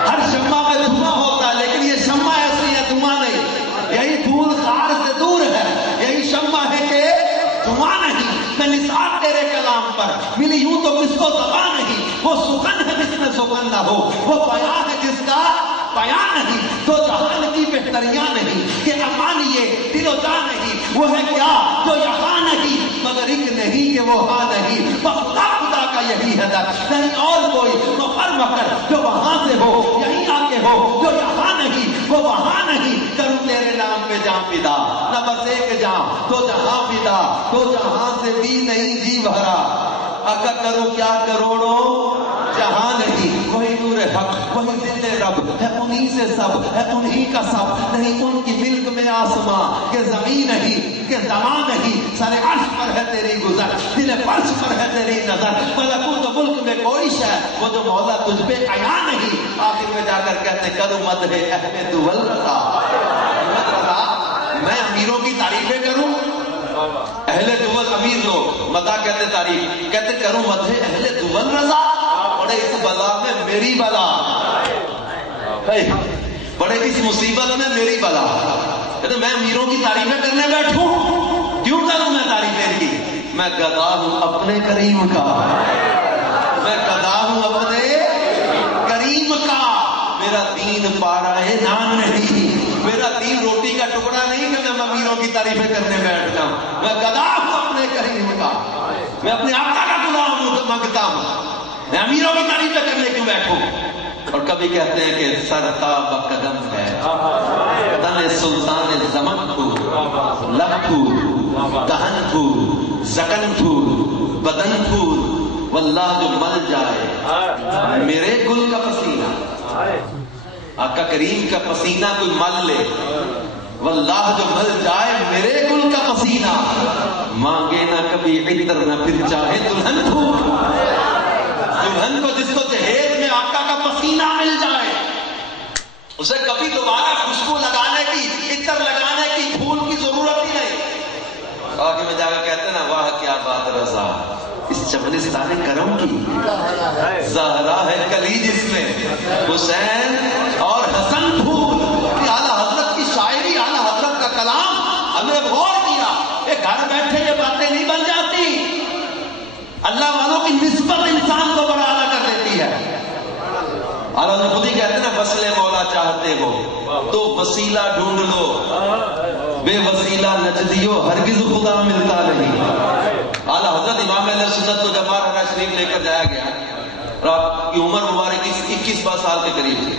ہر شمع میں دھواں ہوتا ہے لیکن یہ شمع ایسی ہے دھواں نہیں، یہی پھول خار سے دور ہے، یہی شمع ہے کہ دھواں نہیں، میں نثار تیرے کلام پر ملی یوں تو کس کو زبان نہیں، وہ سخن ہے جس میں سخن نہ ہو، وہ بیان ہے جس کا بیان نہیں، تو جہان کی بہتریاں نہیں کہ امان یہ دل و جان نہیں، وہ ہے کیا جو یہاں نہیں مگر ایک نہیں کہ وہ ہاں نہیں، خدا خدا کا یہی ہدف نہیں اور کوئی مفر مکر جو وہاں سے ہو یہیں آ کے ہو، جو یہاں نہیں وہ وہاں نہیں، کروں تیرے نام پہ جان فدا، نہ بس ایک جان تو جہاں فدا، تو جہاں سے بھی نہیں جی بھرا، اگر کروں کیا کروڑوں جہاں نہیں، وہی نور حق وہی ذل رب ہے، انہی سے سب ہے، انہی کا سب نہیں، ان کی ملک میں آسماں کہ زمین نہیں کہ زمان نہیں، سر عرش پر ہے تیری گزر، دل فرش پر ہے تیری نظر، ملکوت ملک میں کوئی شے وہ جو مولا تجھ پہ عیا نہیں، آخر میں جا کر کہتے کروں مدح احمد والرضا، میں امیروں کی تعریفیں کروں، اہل دول امیر لوگ متا کہتے تعریف، کہتے کروں مدح اہل دول رضا، بڑے اس بلا میں میری بلا، بڑے اس مصیبت میں میری بلا، کہتے میں امیروں کی تعریفیں کرنے بیٹھوں، کیوں کروں میں تعریفیں کی، میں گدا ہوں اپنے کریم کا، میں گدا ہوں اپنے کریم کا، میرا دین پارا ہے نان نہیں، میرا دین روٹی کا ٹکڑا نہیں کہ میں امیروں کی تعریفیں کرنے بیٹھ جاؤں، میں گدا ہوں اپنے کریم کا۔ میں اپنے آقا کا غلام مانگتا ہوں، میں امیروں کی تعریف کرنے کیوں بیٹھوں؟ اور کبھی کہتے ہیں کہ سر تاب قدم ہے، تن سلطان زمن پھول، لب پھول، دہن پھول، زکن پھول، بدن پھول، واللہ جو مل جائے میرے گل کا پسینہ، آقا کریم کا پسینہ کوئی مل لے، واللہ جو مل جائے میرے گل کا پسینہ، مانگے نہ کبھی عطر نہ پھر چاہے دلہن پھول، دلہن کو جس کو جہیز میں آقا کا پسینہ مل جائے اسے کبھی دوبارہ خوشبو لگانے کی، عطر لگانے کی، پھول کی ضرورت ہی نہیں۔ آگے میں جا کر کہتے ہیں نا، واہ کیا بات رضا اس چمنستان کرم کی، زہرا ہے کلی جس میں حسین اور حسن پھول۔ اعلیٰ حضرت کی شاعری، اعلیٰ حضرت کا کلام ہم نے غور کیا، یہ گھر بیٹھے یہ باتیں نہیں بن جاتی، اللہ والوں کی نسبت انسان کو بڑا اعلیٰ کر دیتی ہے۔ اعلیٰ حضرت خود ہی کہتے ہیں نا، وصل مولا چاہتے ہو تو وسیلہ ڈھونڈ لو، بے وسیلہ نجدیو ہرگز خدا ملتا نہیں۔ اعلیٰ حضرت امام اہل سنت کو جب مارحرہ شریف لے کر جایا گیا، اور آپ کی عمر مبارک 21 سال کے قریب تھی،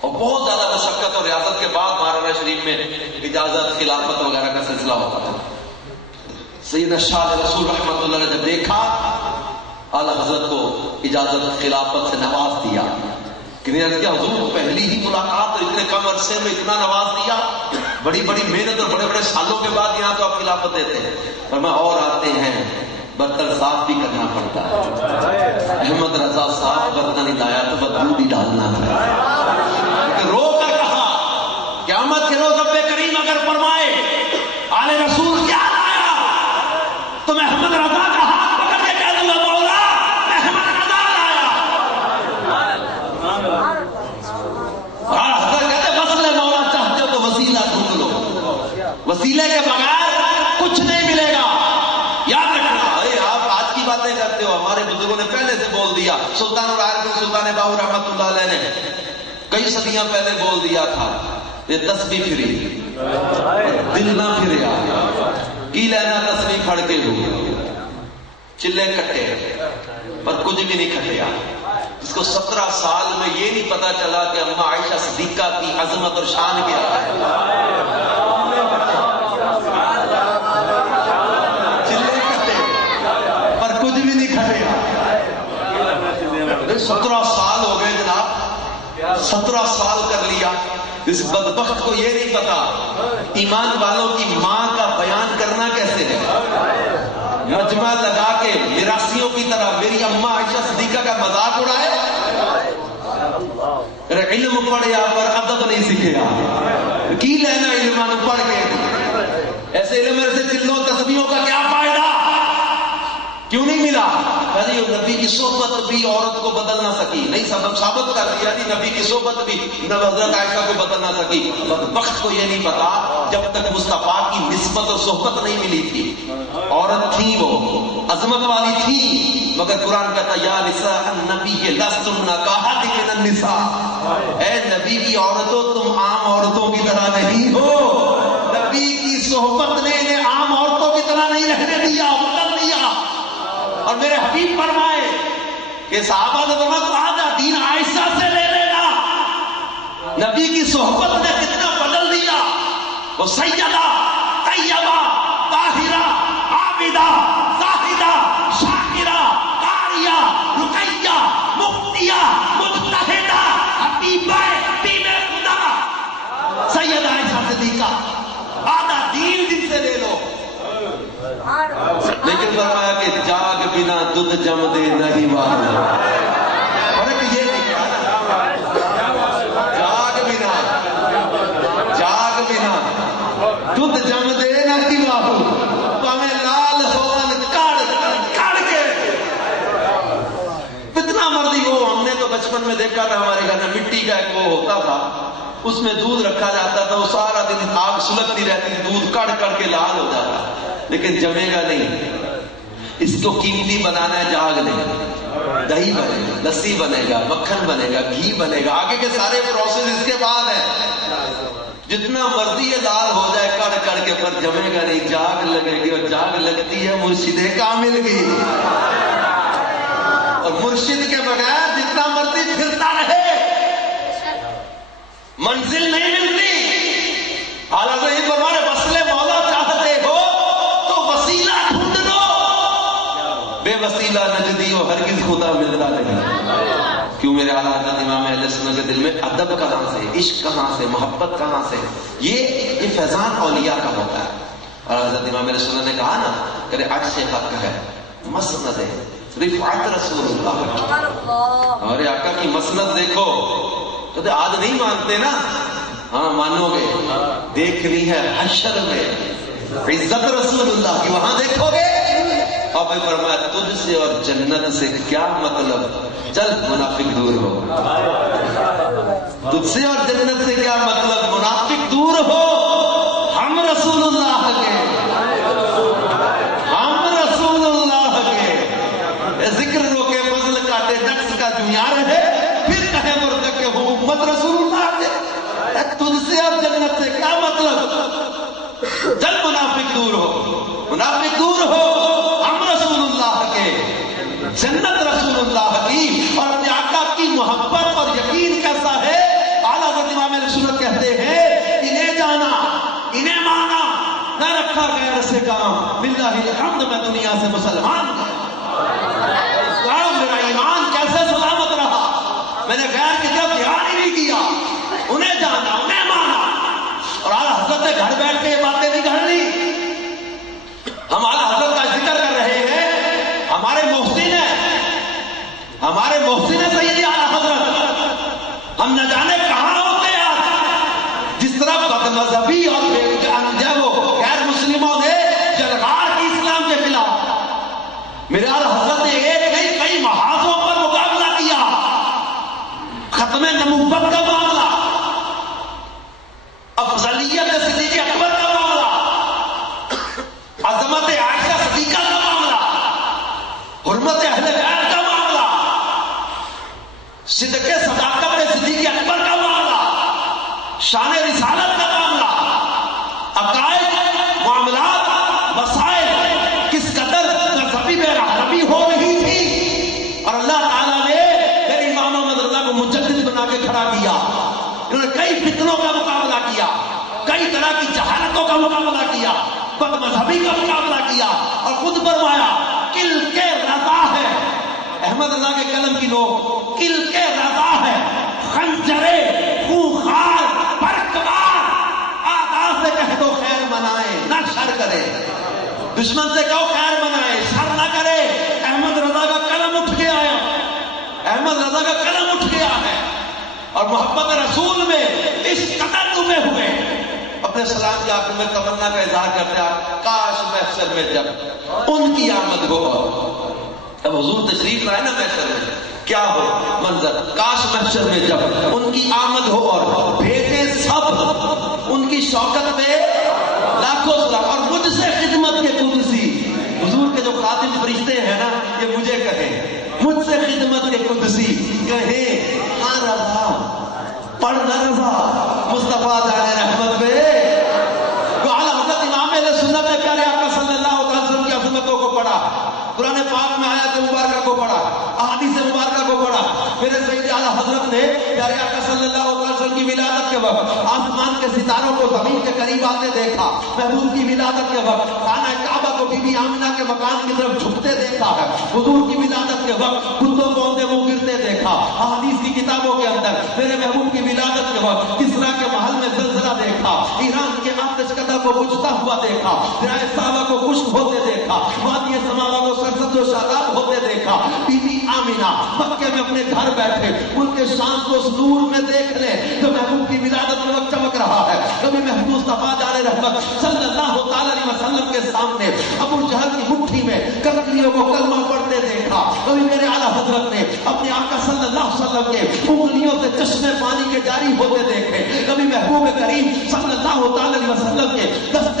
اور بہت زیادہ مشقت اور ریاضت کے بعد مارحرہ شریف میں اجازت خلافت وغیرہ کا سلسلہ ہوتا تھا۔ سیدنا شاہ رسول رحمۃ اللہ نے جب دیکھا، اعلیٰ حضرت کو اجازت خلافت سے نواز دیا کہ حضور پہلی ہی ملاقات اور اتنے کم عرصے میں اتنا نواز دیا، بڑی بڑی محنت اور بڑے بڑے سالوں کے بعد یہاں تو آپ خلافت دیتے ہیں، پر میں اور آتے ہیں برتن صاف بھی کرنا پڑتا ہے۔ احمد رضا صاحب برتن نہیں لایا تو بدبو بھی ڈالنا ہے۔ رو کر کہا قیامت کے روز رب کریم اگر فرمائے آل رسول کیا لایا تو میں احمد رضا کا ہاتھ پکڑ کے کہہ دوں گا مولا میں احمد رضا لایا۔ اور حضرت کہتے وصل مولا چاہتے ہو تو وسیلہ ڈھونڈ لو، وسیلے کے بغیر کچھ نہیں ملے گا۔ یاد رکھنا، آپ آج کی باتیں کرتے ہو، ہمارے بزرگوں نے پہلے سے بول دیا، سلطان العارفین سلطان باہو رحمۃ اللہ علیہ نے کئی صدیاں پہلے بول دیا تھا، یہ تسبیح پھری دل نہ پھریا، کی لینا تسبیح پھڑ کے ہو، چلے کٹے پر کچھ بھی نہیں کھٹیا۔ اس کو 17 سال میں یہ نہیں پتا چلا کہ اماں عائشہ صدیقہ کی عظمت اور شان کیا ہے۔ چلے کٹے پر کچھ بھی نہیں کھٹیا۔ 17 سال ہو گئے جناب، 17 سال کر لیا۔ اس بدبخت کو یہ نہیں پتا ایمان والوں کی ماں کا بیان کرنا کیسے ہے، مجمع لگا کے میراثیوں کی طرح میری اماں عائشہ صدیقہ کا مذاق اڑائے۔ علم پڑھیا پر ادب نہیں سیکھیا، کی لینا علم پڑھ کے، ایسے علم سے چلوں تسبیحوں کا کیا فائدہ، کیوں نہیں ملا؟ نبی کی صحبت بھی عورت کو بدل نہ سکی، نہیں سبب ثابت کر دیا جی، نبی کی صحبت بھی حضرت عائشہ کو بدل نہ سکی۔ وقت کو یہ نہیں پتا جب تک مصطفیٰ کی نسبت اور صحبت نہیں ملی تھی، عورت تھی وہ عظمت والی تھی، مگر قرآن کہتا یا نساء النبی لستن کاحد من النساء، اے نبی کی عورتوں تم عام عورتوں کی طرح نہیں ہو۔ نبی کی صحبت نے انہیں عام عورتوں کی طرح نہیں رہنے دیا، بدل دیا۔ اور میرے حبیب فرمائے کہ صحابہ نے فرمایا تو آدھا دین عائشہ سے لے لینا، نبی کی صحبت نے کتنا بدل دیا۔ وہ سیدہ طیبہ طاہرہ عابدہ زاہدہ شاکرہ قاریہ رقیہ مفتیہ مجتہدہ حبیبہ دین خدا سیدہ عائشہ صدیقہ، آدھا دین جن سے لے لو۔ لیکن فرمایا کہ جاگ بنا دودھ جم دے نہیں والا، فرق یہ نکلا نا، جاگ بنا دودھ جم دے نہیں واہو، پاویں لال ہون کڑ کے کتنا مرضی ہو۔ ہم نے تو بچپن میں دیکھا تھا، ہمارے گھر میں مٹی کا ایک وہ ہوتا تھا، اس میں دودھ رکھا جاتا تھا، وہ سارا دن آگ سلگتی رہتی تھی، دودھ کڑ کڑ کے لال ہو جاتا، لیکن جمے گا نہیں۔ اس کو قیمتی بنانا ہے، جاگ نہیں، دہی بنے گا، لسی بنے گا، مکھن بنے گا، گھی بنے گا، آگے کے سارے پروسیس اس کے بعد ہے۔ جتنا مرضی یہ لال ہو جائے کڑ کڑ کے، پر جمے گا نہیں، جاگ لگے گی، اور جاگ لگتی ہے مرشد کامل کی، اور مرشد کے بغیر جتنا مرضی پھرتا رہے منزل نہیں ملتی۔ حالانکہ یہ فرمانے وصل مولا چاہتے ہو تو وسیلہ ڈھونڈ دو، بے وسیلہ نجدی ہو ہرگز خدا ملتا نہیں۔ کیوں میرے اعلیٰ حضرت امام اہل سنت کے دل میں ادب کہاں سے، عشق کہاں سے، محبت کہاں سے؟ یہ فیضان اولیاء کا ہوتا ہے۔ اور حضرت امام اہل سنت نے کہا نا کہ عرش حق ہے، مسند ہے، رفعت رسول اللہ، اور آقا کی مسند دیکھو تو آج نہیں مانتے نا، ہاں مانو گے، دیکھنی ہے حشر میں عزت رسول اللہ کی، وہاں دیکھو گے۔ اور پھر فرمایا تجھ سے اور جنت سے کیا مطلب، چل منافق دور ہو، تجھ سے اور جنت سے کیا مطلب، منافق دور ہو، ہم رسول اللہ کے، ہم رسول اللہ کے، ذکر روکے فضل کاٹے نقص کا جویار ہے، پھر کہے مرد کے ہو امت رسول اللہ کے، تجھ سے اور جنت سے کیا مطلب، چل منافق دور ہو، منافق دور ہو، ہم رسول اللہ کے، جنت رسول اللہ کی، اور اپنے آقا کی محبت اور یقین کیسا ہے۔ اعلیٰ حضرت امام اہل سنت کہتے ہیں انہیں جانا، انہیں مانا، نہ رکھا غیر سے کام، للہ الحمد میں دنیا سے مسلمان اسلام میرا ایمان کیسے سلامت رہا، میں نے غیر کی طرف دھیان ہی نہیں کیا، انہیں جانا، انہیں مانا۔ اور اعلیٰ حضرت نے گھر بیٹھ کے یہ باتیں نہیں گھڑنی، ہم اعلیٰ حضرت کا ذکر کر رہے ہیں، ہمارے محسن ہیں، ہمارے محسن ہیں سیدی اعلیٰ حضرت، ہم نہ جانے کہاں ہوتے ہیں، جس طرح بد مذہبی اور وہ غیر مسلموں نے جلغار کی اسلام کے خلاف، میرے اعلیٰ حضرت نے ایک نہیں کئی محاذوں پر مقابلہ کیا، ختم نبوت کا معاملہ، افضلیت صدیق اکبر کا معاملہ، عظمت عائشہ صدیقہ کا معاملہ، حرمت اہل بیت کا معاملہ، صدق صداقت صدیق اکبر کا معاملہ، شان رسالت کا معاملہ، عقائد، معاملات، مسائل کس قدر مذہبی بے رحمی ہو رہی تھی، اور اللہ تعالیٰ نے میرے امام احمد رضا کو مجدد بنا کے کھڑا کیا۔ انہوں نے کئی فتنوں کا مقابلہ کیا، کئی طرح کی جہالتوں کا مقابلہ کیا، بد مذہبی کا مقابلہ کیا، اور خود فرمایا کل کے رضا ہے، احمد رضا کے قلم کی نوک، کل کے رضا ہے، خنجرے خوخار برقرار، آغاز سے کہہ دو خیر منائے نہ شر کرے، دشمن سے کہو خیر منائے شر نہ کرے۔ احمد رضا کا قلم اٹھ گیا ہے، احمد رضا کا قلم اٹھ گیا ہے، اور محبت رسول میں اس قدر ڈوبے ہوئے اپنے سلام کے آخر میں تمنا کا اظہار کرتے ہیں، کاش محشر میں جب ان کی آمد ہو، اب حضور تشریف لائے نا محشر میں کیا ہو منظر، کاش محشر میں جب ان کی آمد ہو اور بھیجے سب ان کی شوکت پہ لاکھوں سلام، اور مجھ سے خدمت کے قدسی، حضور کے جو خادم فرشتے ہیں نا یہ مجھے کہیں، مجھ سے خدمت کے قدسی کہیں ہاں رضا پڑھ نہ رضا مصطفیٰ جانے رحمت پہ۔ جو اعلیٰ حضرت امام اہل سنت نے پیارے آقا صلی اللہ علیہ وسلم کی عظمتوں کو پڑھا، قرآن پاک میں آیات مبارکہ کو پڑھا، احادیث مبارکہ کو پڑھا، میرے سید اعلیٰ حضرت نے پیارے آقا صلی اللہ علیہ وسلم کی ولادت کے وقت آسمان کے ستاروں کو زمین کے قریب آتے دیکھا، محبوب کی ولادت کے وقت خانہ کعبہ کو بی بی آمنہ کے مکان کی طرف جھکتے دیکھا ہے، حضور کی ولادت کے وقت بتوں کو اندھے منہ گرتے دیکھا، احادیث کی کتابوں کے اندر میرے محبوب کی ولادت کے وقت کسرا کے محل میں زلزلہ دیکھا، ایران کے آتش کدہ کو بجھتا ہوا دیکھا، درائے صحابہ کو خشک ہوتے دیکھا، وادی سماوا کو سرسبز و شاداب ہوتے دیکھا، بی بی آمنہ مکے میں اپنے گھر بیٹھے ملک شام کو اس نور میں دیکھ لیں جو محبوب کی ولادت میں وقت چمک رہا ہے۔ کبھی محبوب مصطفیٰ جان رحمت صلی اللہ علیہ وسلم کے سامنے ابو جہل کی مٹھی میں کلموں کو کلمہ پڑھتے دیکھا، کبھی میرے اعلیٰ حضرت نے اپنے آقا صلی اللہ علیہ وسلم کے انگلیوں سے چشمے پانی کے جاری ہوتے دیکھے، کبھی محبوب کریم صلی اللہ علیہ وسلم کے دست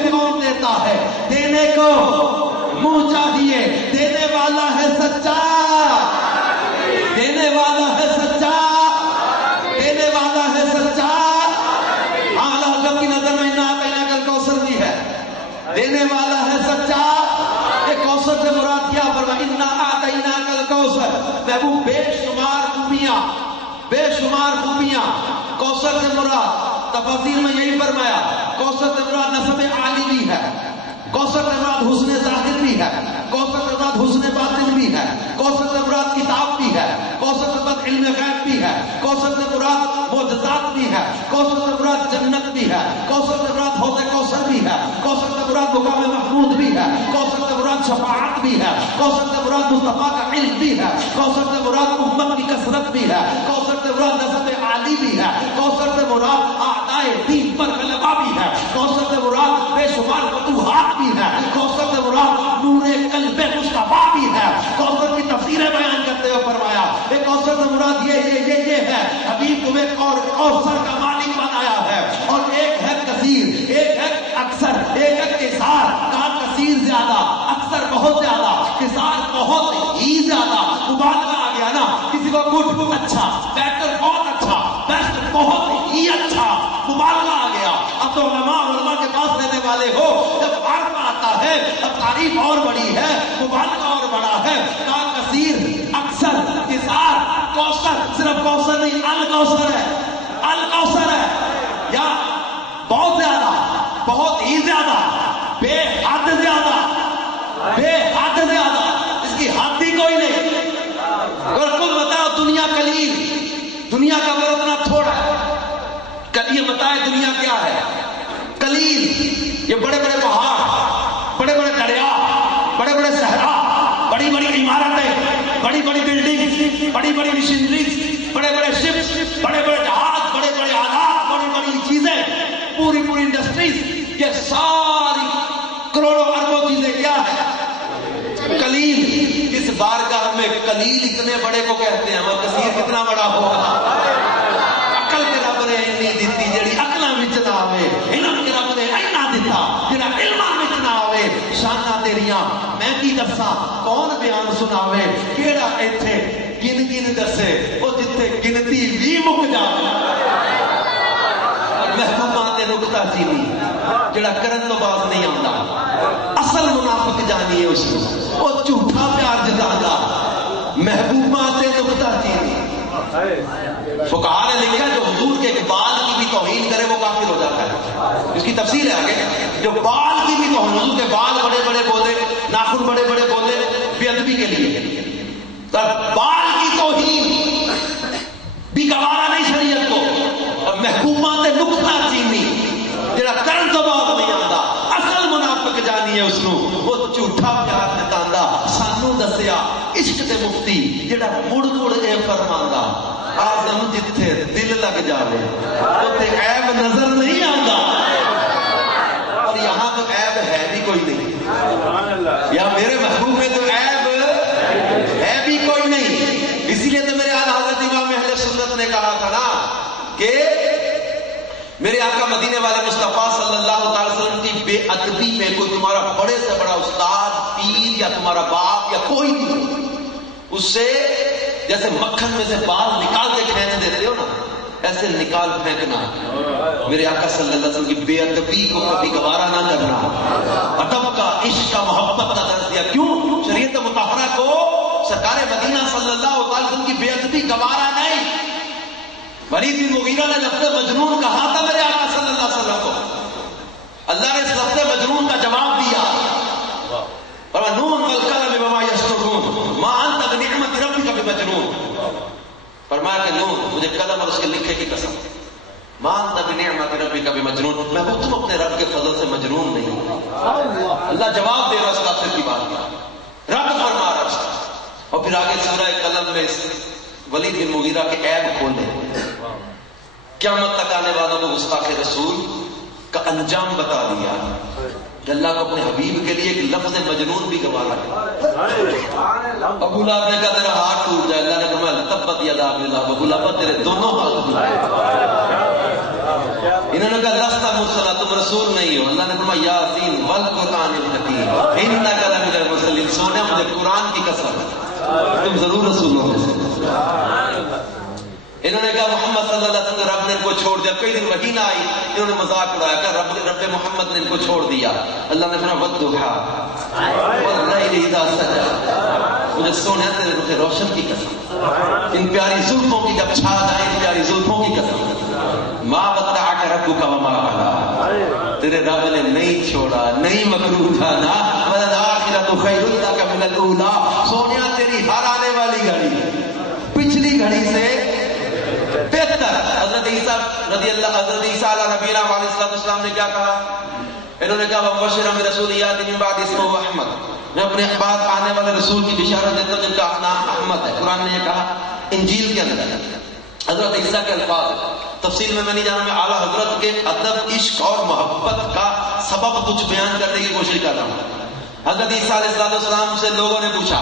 تمہیں کون دیتا ہے؟ دینے کو منہ چاہیے، دینے والا ہے سچا، دینے والا ہے سچا، دینے والا ہے سچا۔ اعلیٰ حضرت کی نظر میں انا اعطیناک الکوثر بھی ہے، دینے والا ہے سچا۔ یہ کوثر سے مراد کیا فرمایا؟ انا اعطیناک الکوثر، محبوب بے شمار خوبیاں، بے شمار خوبیاں، کوثر سے مراد تفاسیر میں یہی فرمایا، کوثر سے مراد نسب عالی بھی ہے، کوثر سے مراد حسن ظاہر بھی ہے، کوثر سے مراد حسن باطن بھی ہے، کوثر سے مراد کتاب بھی ہے، کوثر سے مراد علم غیب بھی ہے، کوثر سے مراد معجزات بھی ہے، کوثر سے مراد جنت بھی ہے، کوثر سے مراد حوض کوثر بھی ہے، کوثر سے مراد مقام محمود بھی ہے، کوثر سے مراد شفاعت بھی ہے، کوثر سے مراد مصطفیٰ کا علم بھی ہے، کوثر سے مراد امت کی کثرت بھی ہے، کوثر سے مراد نسب عالی بھی ہے، کوثر سے مراد اعدائے دین پر غلبہ بھی ہے، کوثر سے مراد بے شمار فتوحات بھی ہے، کوثر سے مراد نور قلب مصطفیٰ بھی ہے۔ کوثر کی تفسیریں بیان کرتے ہوئے فرمایا ایک کوثر سے مراد یہ ہے، حبیب تمہیں کوثر کا مالک بنایا ہے، اور ایک ہے کثیر، ایک ہے اکثر، ایک ہے کثار۔ کہا کثیر زیادہ، اکثر بہت زیادہ، کثار بہت ہی زیادہ۔ مبالغہ آ گیا نا، کسی کو گڈ اچھا، بیٹر بہت اچھا، بیسٹ بہت ہی اچھا، مبالغہ آ گیا۔ اب تو علماء کے پاس لینے والے ہو، جب عرض آتا ہے اب تعریف اور بڑی ہے، مبالغہ اور بڑا ہے۔ کہا کثیر، اکثر، کثار، کوثر، صرف کوثر نہیں، الکوثر ہے، الکوثر ہے، یا بہت زیادہ، بہت ہی زیادہ، بے حد زیادہ، بے حد زیادہ، اس کی حد ہی کوئی نہیں۔ اور خود بتاؤ دنیا قلیل، دنیا کا وہ اتنا تھوڑا ہے، یہ بتائے دنیا کیا ہے؟ قلیل۔ یہ بڑے بڑے پہاڑ، بڑے بڑے دریا، بڑے بڑے صحرا، بڑی بڑی عمارتیں، بڑی بڑی بلڈنگ، بڑی بڑی مشینریز، بڑے بڑے شپس، بڑے بڑے جہاز، بڑے بڑے آلات، بڑی بڑی چیزیں، پوری پوری انڈسٹریز، یہ ساری کروڑوں اربوں چیزیں کیا ہے؟ قلیل۔ اس بارگاہ میں قلیل اتنے بڑے کو کہتے ہیں، اور کثیر کتنا بڑا ہوگا؟ عقل کے رب نے اتنی دیتی جڑی عقلاں وچ نہ آوے، علم کے رب نے اینا دیتا جڑا علماں وچ نہ آوے۔ شاناں تیریاں میں کی دساں، کون بیان سناوے، کیڑا ایتھے گن گن دسے، او جتھے گنتی وی مک جاوے۔ محبوباں تے نکتہ چینی جڑا کرن تو باز نہیں آندا، اصل منافق جانی ہے اس کو، او جھوٹا پیار جتاندا، محبوباں تے نکتہ چینی۔ فقہاء نے لکھا ہے جو حضور کے بال کی بھی توہین کرے وہ کافر ہو جاتا ہے۔ اس کی تفسیر ہے آگے، جو بال کی بھی توہین، حضور کے بال بڑے بڑے بولے، ناخن بڑے بڑے بولے بے ادبی کے لیے، بال کی توہین بھی گوارا نہیں شریعت کو۔ اور محبوباں تے نکتہ چینی جڑا کرن تو بعد نہیں آندا، اصل منافق جانی ہے اس نو، وہ جھوٹا پیار جتاندا۔ سانو دسیا عشق دے مفتی جڑا مڑ مڑ اے فرماندا، آزم جتھے دل لگ جاوے اوتے عیب نظر نہیں آندا، اور یہاں تو عیب ہے بھی کوئی نہیں، یا میرے محبوب میں تو عیب ہے بھی کوئی نہیں۔ اسی لیے تو میرے اعلیٰ حضرت امام اہل سنت نے کہا تھا نا کہ میرے آقا مدینے والے مصطفیٰ صلی اللہ علیہ وسلم کی بے ادبی میں کوئی تمہارا بڑے سے بڑا استاد، پیر یا تمہارا باپ یا کوئی نہیں، اس سے جیسے مکھن میں سے بال نکال کے کھینچ دیتے ہو نا، ایسے نکال پھینکنا۔ میرے آقا صلی اللہ علیہ وسلم کی بے ادبی کو کبھی گوارا نہ کرنا، ادب کا، عشق کا، محبت کا درس دیا۔ کیوں؟ شریعت مطہرہ کو سرکار مدینہ صلی اللہ علیہ وسلم کی بے ادبی گوارا نہیں۔ ولید بن مغیرہ نے لفظ مجنون کہا تھا میرے آقا صلی اللہ علیہ وسلم کو، اللہ نے اس لفظ مجنون کا جواب دیا، فرمایا نون والقلم وما یسطرون ما انت بنعمت ربک بمجنون۔ فرمایا کہ نون، مجھے قلم اور اس کے لکھے کی قسم، ما انت بنعمت ربک بمجنون، میں وہ تم اپنے رب کے فضل سے مجنون نہیں۔ اللہ جواب دے رہا اس کافر کی بات کا، رب فرما رہا اس کا۔ اور پھر آگے سورہ قلم میں ولید بن مغیرہ کے عیب کھولے، قیامت تک آنے والوں کو گستاخ رسول کا انجام بتا دیا کہ اللہ کو اپنے حبیب کے لیے ایک لفظ مجنون بھی گوارا ہے۔ ابو لہب نے کہا تیرا ہاتھ ٹوٹ جائے، اللہ نے فرمایا تبت یدا ابی لہب، ابو لہب تیرے دونوں ہاتھ ٹوٹ جائے۔ انہوں نے کہا لست مرسلا، تم رسول نہیں ہو. اللہ نے فرمایا یاسین والقرآن الحکیم انک لمن المرسلین. سونے مجھے قرآن کی قسم تم ضرور رسول ہو. انہوں نے کہا محمد صلی اللہ علیہ وسلم رب نے ان کو چھوڑ دیا. کئی دن وحی نہ آئی، انہوں نے مذاق اڑایا کہ رب محمد نے ان کو چھوڑ دیا. اللہ نے فرمایا والضحیٰ واللیل اذا سجى. مجھے سونے تیرے رخ روشن کی قسم، ان پیاری زلفوں کی جب چھا جائے، ان پیاری زلفوں کی قسم. ما ودعک ربک وما قلی. تیرے رب نے نہیں چھوڑا، نہیں مکروہ جانا. وللآخرۃ خیر لک من الاولی. سونیا تیری ہر آنے والی گھڑی پچھلی گھڑی سے بہتر. حضرت عیسیٰ رضی اللہ، حضرت عیسیٰ علیہ نبینا علیہ السلام نے کیا کہا؟ انہوں نے کہا وبشر برسول یاتی من بعد اسمہ احمد. میں اپنے بعد آنے والے رسول کی بشارت دیتا ہوں جن کا نام احمد ہے. قرآن نے یہ کہا انجیل کے اندر. حضرت عیسیٰ کے الفاظ تفصیل میں نہیں جانا، میں اعلیٰ حضرت کے ادب، عشق اور محبت کا سبب کچھ بیان کرنے کی کوشش کر رہا ہوں. حضرت عیسیٰ علیہ السلام سے لوگوں نے پوچھا،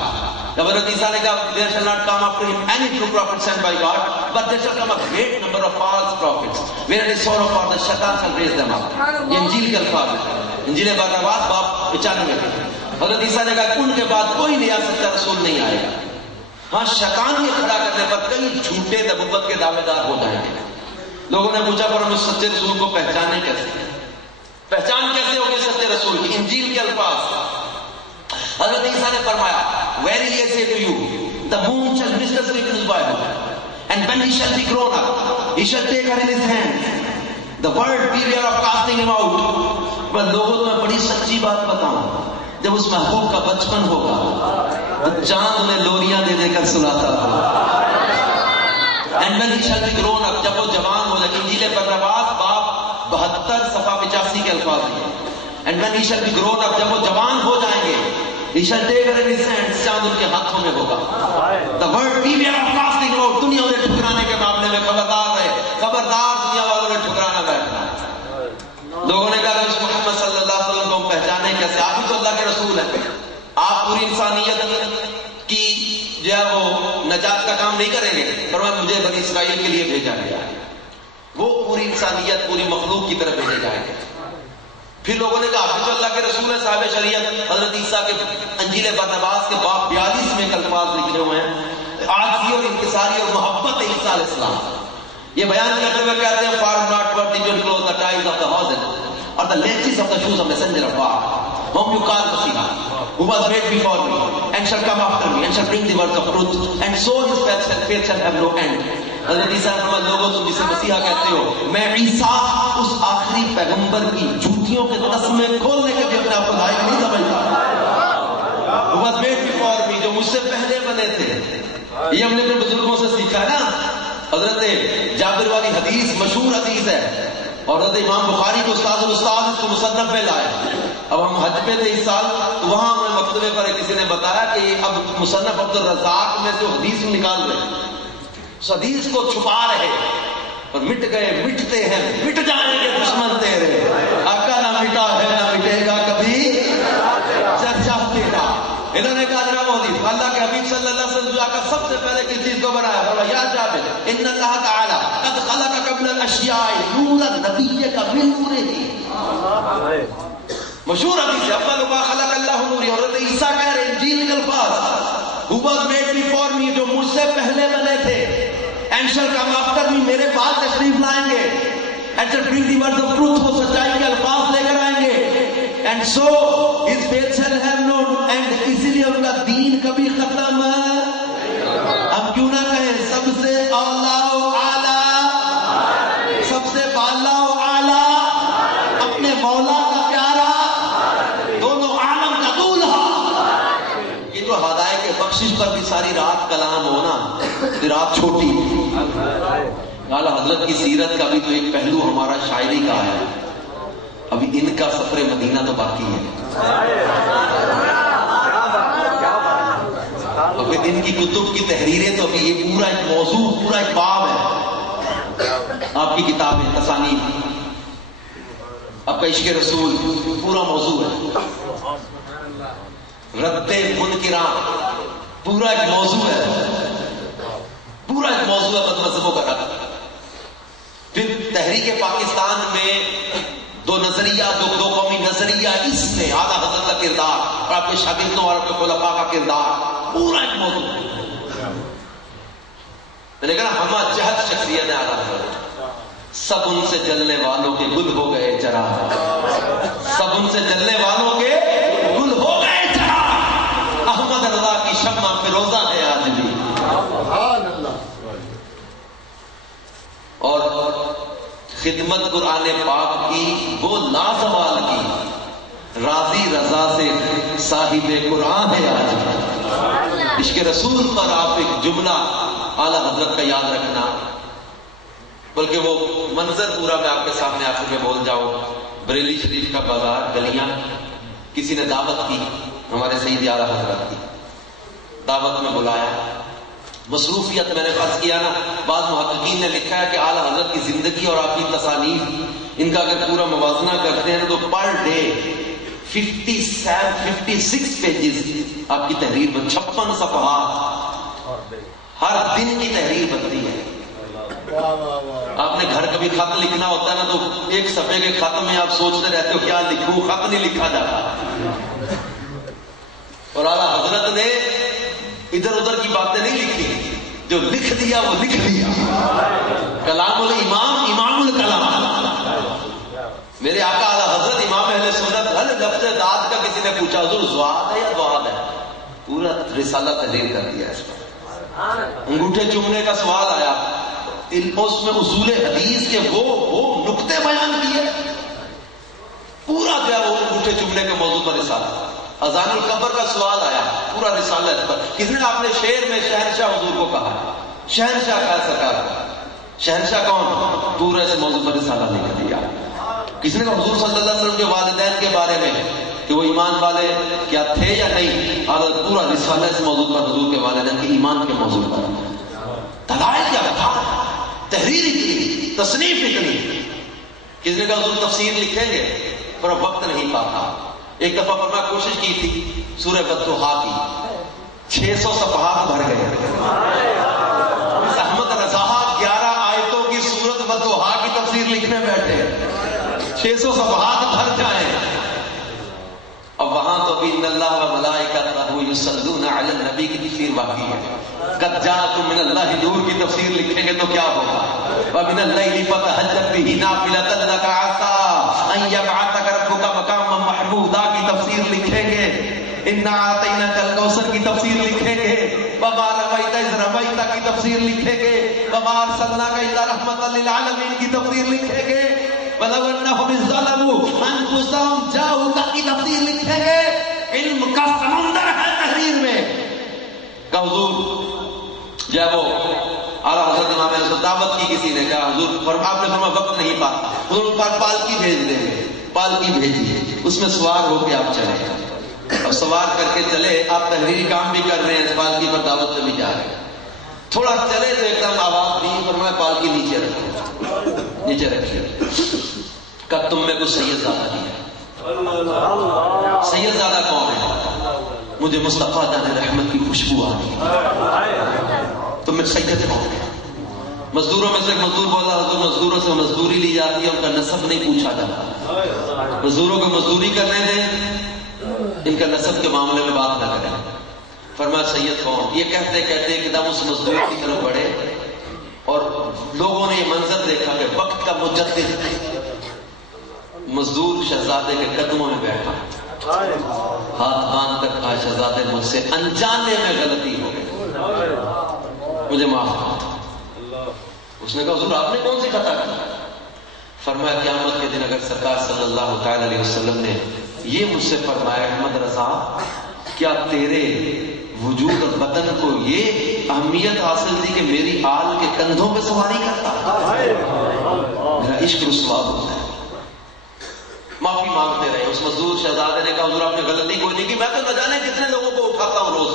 جب حضرت عیسیٰ نے کہا there shall not come after him any true prophet sent by God, but there shall come a great number of false prophets, where it is sorrow for the shaitan shall raise them up. یہ انجیل کے الفاظ ہیں، انجیل بارنباس باب 95 میں. حضرت عیسیٰ نے کہا ان کے بعد کوئی نیا سچا رسول نہیں آئے گا. ہاں شیطان کے کھڑا کرنے پر کئی جھوٹے نبوت کے دعوے دار ہو جائیں گے. لوگوں نے پوچھا پر ہم اس سچے رسول کو پہچانے کیسے؟ پہچان کیسے ہوگی سچے رسول کی؟ انجیل کے الفاظ. حضرت عیسیٰ نے فرمایا verily I say to you the moon shall miss the sleep in his Bible, and when he shall be grown up he shall take her in his hand. The word beware of casting him out. پر لوگوں کو میں بڑی سچی بات بتاؤں، جب اس محبوب کا بچپن ہوگا تو چاند انہیں لوریاں دے دے کر سلاتا تھا. And when he shall be grown up، جب وہ جوان ہو جائے. انجیل برنباس باب 72 صفحہ 85 کے الفاظ ہیں. And when he shall be grown up، جب وہ جوان ہو جائیں گے، he shall take her in his hand. چاند ان کے ہاتھوں میں ہوگا. The word beware of casting him out. دنیا انہیں ٹھکرانے کے معاملے میں خبردار رہے، خبردار دنیا والوں نے ٹھکرانا بیٹھنا. لوگوں نے کہا کہ اس محمد صلی اللہ علیہ وسلم کو ہم پہچانے کیسے؟ آپ بھی تو اللہ کے رسول ہیں، آپ پوری انسانیت کی جو ہے وہ نجات کا کام نہیں کریں گے. پر مجھے بنی اسرائیل کے لیے بھیجا گیا ہے. وہ پوری انسانیت، پوری مخلوق کی طرف بھیجے جائیں گے. پھر لوگوں نے کہا آپ بھی تو اللہ کے رسول ہیں، صاحب شریعت. حضرت عیسیٰ کے انجیل برنباس کے باب 42 میں الفاظ لکھے ہوئے ہیں، عاجزی اور انکساری اور محبت عیسیٰ علیہ السلام. یہ بیان کرتے ہوئے کہتے ہیں far not worthy to close the ties of the horses or the laces of the shoes of messenger of God, whom you call Messiah, who was made before me and shall come after me and shall bring the words of truth, and so his faith shall have no end. حضرت عیسیٰ نے فرمایا لوگوں تم جسے مسیحا کہتے ہو، میں عیسیٰ اس آخری پیغمبر کی جھوٹیوں کے تسمے کھولنے کے بھی اپنے آپ کو لائق نہیں سمجھتا. who was made before me، جو مجھ سے پہلے بنے تھے. یہ ہم نے اپنے بزرگوں سے سیکھا ہے نا. حضرت جابر والی حدیث مشہور حدیث ہے، اور حضرت امام بخاری کو استاد الاستاد اس کو مصنف میں لائے. اب ہم حج پہ تھے اس سال، تو وہاں ہمیں مکتبے پر کسی نے بتایا کہ اب مصنف عبد الرزاق میں جو حدیث نکال رہے، اس حدیث کو چھپا رہے، اور مٹ گئے، مٹتے ہیں، مٹ جانے کے دشمن تیرے. آقا نہ مٹا ہے نہ مٹے گا کبھی چرچا تیرا. انہوں نے کہا جناب حدیث اللہ کے حبیب صلی اللہ علیہ وسلم جو آقا سب سے پہلے کس چیز کو بنایا؟ فرمایا یا جابر ان اللہ تعالی قد خلق قبل الاشیاء نورا نبی کا من نورہ. مشہور حدیث ہے اول ما خلق اللہ نوری. حضرت عیسیٰ کہہ رہے انجیل کے الفاظ who was made before me، جو مجھ سے پہلے بنے تھے، and shall come after me، میرے بعد تشریف لائیں گے، and shall bring the words of truth، وہ سچائی کے الفاظ لے کر آئیں گے، and so his faith shall have no end، اسی لیے ان کا دین کبھی ختم. ہم کیوں نہ کہیں سب سے اولا و اعلیٰ، سب سے بالا و اعلیٰ، اپنے مولا کا پیارا، دونوں عالم کا دولہا. یہ جو ہدایت کے بخشش پر بھی ساری رات کلام ہونا، رات چھوٹی. اعلیٰ حضرت کی سیرت کا بھی تو ایک پہلو ہمارا شاعری کا ہے. ابھی ان کا سفر مدینہ تو باقی ہے، اور پھر ان کی کتب کی تحریریں تو ابھی یہ پورا ایک موضوع، پورا ایک باب ہے. آپ کی کتابیں، تصانیف، آپ کا عشق رسول پورا موضوع ہے. رد منکران پورا ایک موضوع ہے، پورا ایک موضوع ہے بد مذہبوں کا رد. پھر تحریک پاکستان میں دو قومی نظریہ، اس میں اعلیٰ حضرت کا کردار اور آپ کے شاگردوں اور آپ کے خلفاء کا کردار پورا ایک موضوع ہے. میں نے کہا ہما جہت شخصیت اعلیٰ حضرت، سب ان سے جلنے والوں کے گل ہو گئے چراغ، سب ان سے جلنے والوں کے گل ہو گئے چراغ. احمد رضا کی شمع فیروزہ ہے آج بھی. اور خدمت قرآن پاک کی وہ لازوال کی راضی رضا سے صاحب قرآن ہے آج بھی. عشق رسول پر آپ ایک جملہ اعلیٰ حضرت کا یاد رکھنا، بلکہ وہ منظر پورا میں آپ کے سامنے آخر میں بول جاؤں. بریلی شریف کا بازار، گلیاں، کسی نے دعوت کی، ہمارے سید اعلیٰ حضرت کی دعوت میں بلایا. مصروفیت میں نے فرض کیا نا، بعض محققین نے لکھا ہے کہ اعلیٰ حضرت کی زندگی اور آپ کی تصانیف، ان کا اگر پورا موازنہ کرتے ہیں تو پر ڈے 56 پیجز آپ کی تحریر بن، 56 صفحات ہر دن کی تحریر بنتی ہے. آپ نے گھر کبھی خط لکھنا ہوتا ہے نا تو ایک صفحے کے خط میں آپ سوچتے رہتے ہو کیا لکھوں، خط نہیں لکھا جاتا. اور اعلیٰ حضرت نے ادھر ادھر کی باتیں نہیں لکھی، جو لکھ دیا وہ لکھ دیا. کلام الامام امام الکلام. میرے آقا اعلیٰ حضرت امام اہل سنت، ہر لفظ داد کا کسی نے پوچھا حضور زواد ہے یا دواد ہے، پورا رسالہ تحریر کر دیا اس پر. انگوٹھے چومنے کا سوال آیا، اس میں اصول حدیث کے وہ نقطے بیان کیے، پورا جو ہے وہ انگوٹھے چومنے کے موضوع پر رسالہ. اذان القبر کا سوال آیا، پورا رسالہ اس پر. کس نے آپ نے شعر میں شہنشاہ حضور کو کہا، شہنشاہ کہا سرکار کا، شہنشاہ کون، پورا اس موضوع پر رسالہ لکھ دیا. کسی نے کہا حضور صلی اللہ علیہ وسلم کے والدین کے بارے میں کہ وہ ایمان والے کیا تھے یا نہیں، پورا رسالہ اس موضوع پر، حضور کے والدین کے ایمان کے موضوع پر. دلائل کیا تھا، تحریر اتنی، تصنیف اتنی. کسی نے کہا حضور تفسیر لکھیں گے پر اب وقت نہیں پاتا. ایک دفعہ پر میں کوشش کی تھی سورہ والضحیٰ کی، 600 صفحات بھر گئے. احمد رضا 11 آیتوں کی سورۃ والضحیٰ کی تفسیر لکھنے بیٹھے، 600 صفحات بھر جائیں. اب وہاں تو بھی ان اللہ و ملائکتہ یصلون علی النبی کی تفسیر باقی ہے. قد جاءکم من اللہ نور کی تفسیر لکھیں گے تو کیا ہوگا، ومن اللیل فتہجد بہ نافلۃ لک عسیٰ ان یبعثک ربک مقاما محمودا کی تفسیر لکھیں گے. انا اعطیناک الکوثر کی تفسیر لکھیں گے. وما رمیت اذ رمیت کی تفسیر لکھیں گے. وما ارسلناک الا رحمۃ للعالمین کی تفسیر لکھیں گے. وَلَوْ أَنَّهُمْ إِذْ ظَلَمُوا أَنفُسَهُمْ جَاءُوكَ کی تفسیر لکھیں گے. علم کا سمندر ہے تحریر میں. کہ حضور جب وہ اعلیٰ حضرت امام نے دعوت کی، کسی نے کہا حضور آپ نے فرمایا وقت نہیں پاتا، حضور پر پالکی بھیج دیں گے. پالکی بھیجیے، اس میں سوار ہو کے آپ چلے. اب سوار کر کے چلے، آپ تحریری کام بھی کر رہے ہیں، پالکی پر دعوت میں بھی جا رہے ہیں. تھوڑا چلے تو ایک دم آواز دی، فرمایا پالکی نیچے رکھو، نیچے رکھیے. کہ تم میں کچھ سید زادہ نہیں ہے. سید زادہ کون ہے؟ مجھے مصطفیٰ جان رحمت کی خوشبو آ رہی. تم میں سید کون ہے؟ مزدوروں میں سے ایک مزدور بولا حضور مزدوروں سے مزدوری لی جاتی ہے، ان کا نسب نہیں پوچھا جاتا. مزدوروں کو مزدوری کرنے دیں، ان کا نسب کے معاملے میں بات نہ کریں. فرمایا سید کون؟ یہ کہتے کہتے ایک دم اس مزدور کی طرف بڑھے اور لوگوں نے یہ منظر دیکھا کہ وقت کا مجدد مزدور شہزادے کے قدموں میں بیٹھا، ہاتھ باندھ کر کہا شہزادے مجھ سے انجانے میں غلطی ہو گئی، مجھے معاف کرو. اس نے کہا حضور آپ نے کون سی خطا کی؟ فرمایا قیامت کے دن اگر سرکار صلی اللہ تعالی علیہ وسلم نے یہ مجھ سے فرمایا احمد رضا کیا تیرے وجود اور بدن کو یہ اہمیت حاصل تھی کہ میری آل کے کندھوں پہ سواری کرتا؟ میرا عشق رسوا ہوتا ہے. معافی مانگتے رہے. اس مزدور شہزادے نے کہا حضور آپ نے غلطی کوئی نہیں کی، میں تو نہ جانے کتنے لوگوں کو اٹھاتا ہوں روز،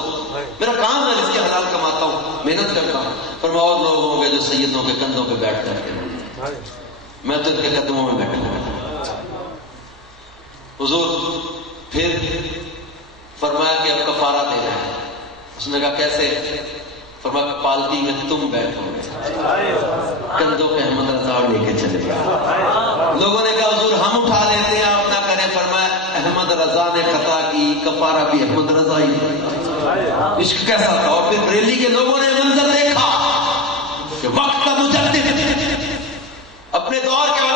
میرا کام ہے اس کے حلال کماتا ہوں، محنت کرتا ہوں. فرمایا اور لوگ ہوں گے جو سیدوں کے کندھوں پہ بیٹھ کر کے، میں تو ان کے قدموں میں بیٹھوں گا. حضور پھر فرمایا کہ اب کفارہ دے رہے ہیں. اس نے کہا کیسے؟ فرمایا پالکی میں تم بیٹھو گے، کندھوں پہ احمد رضا لے کے چلے گئے۔ لوگوں نے کہا حضور ہم اٹھا لیتے ہیں آپ نہ کریں، فرمایا احمد رضا نے خطا کی، کفارہ بھی احمد رضا ہی۔ عشق کیسا تھا! اور پھر بریلی کے لوگوں نے منظر دیکھا کہ وقت کا مجدد اپنے دور کے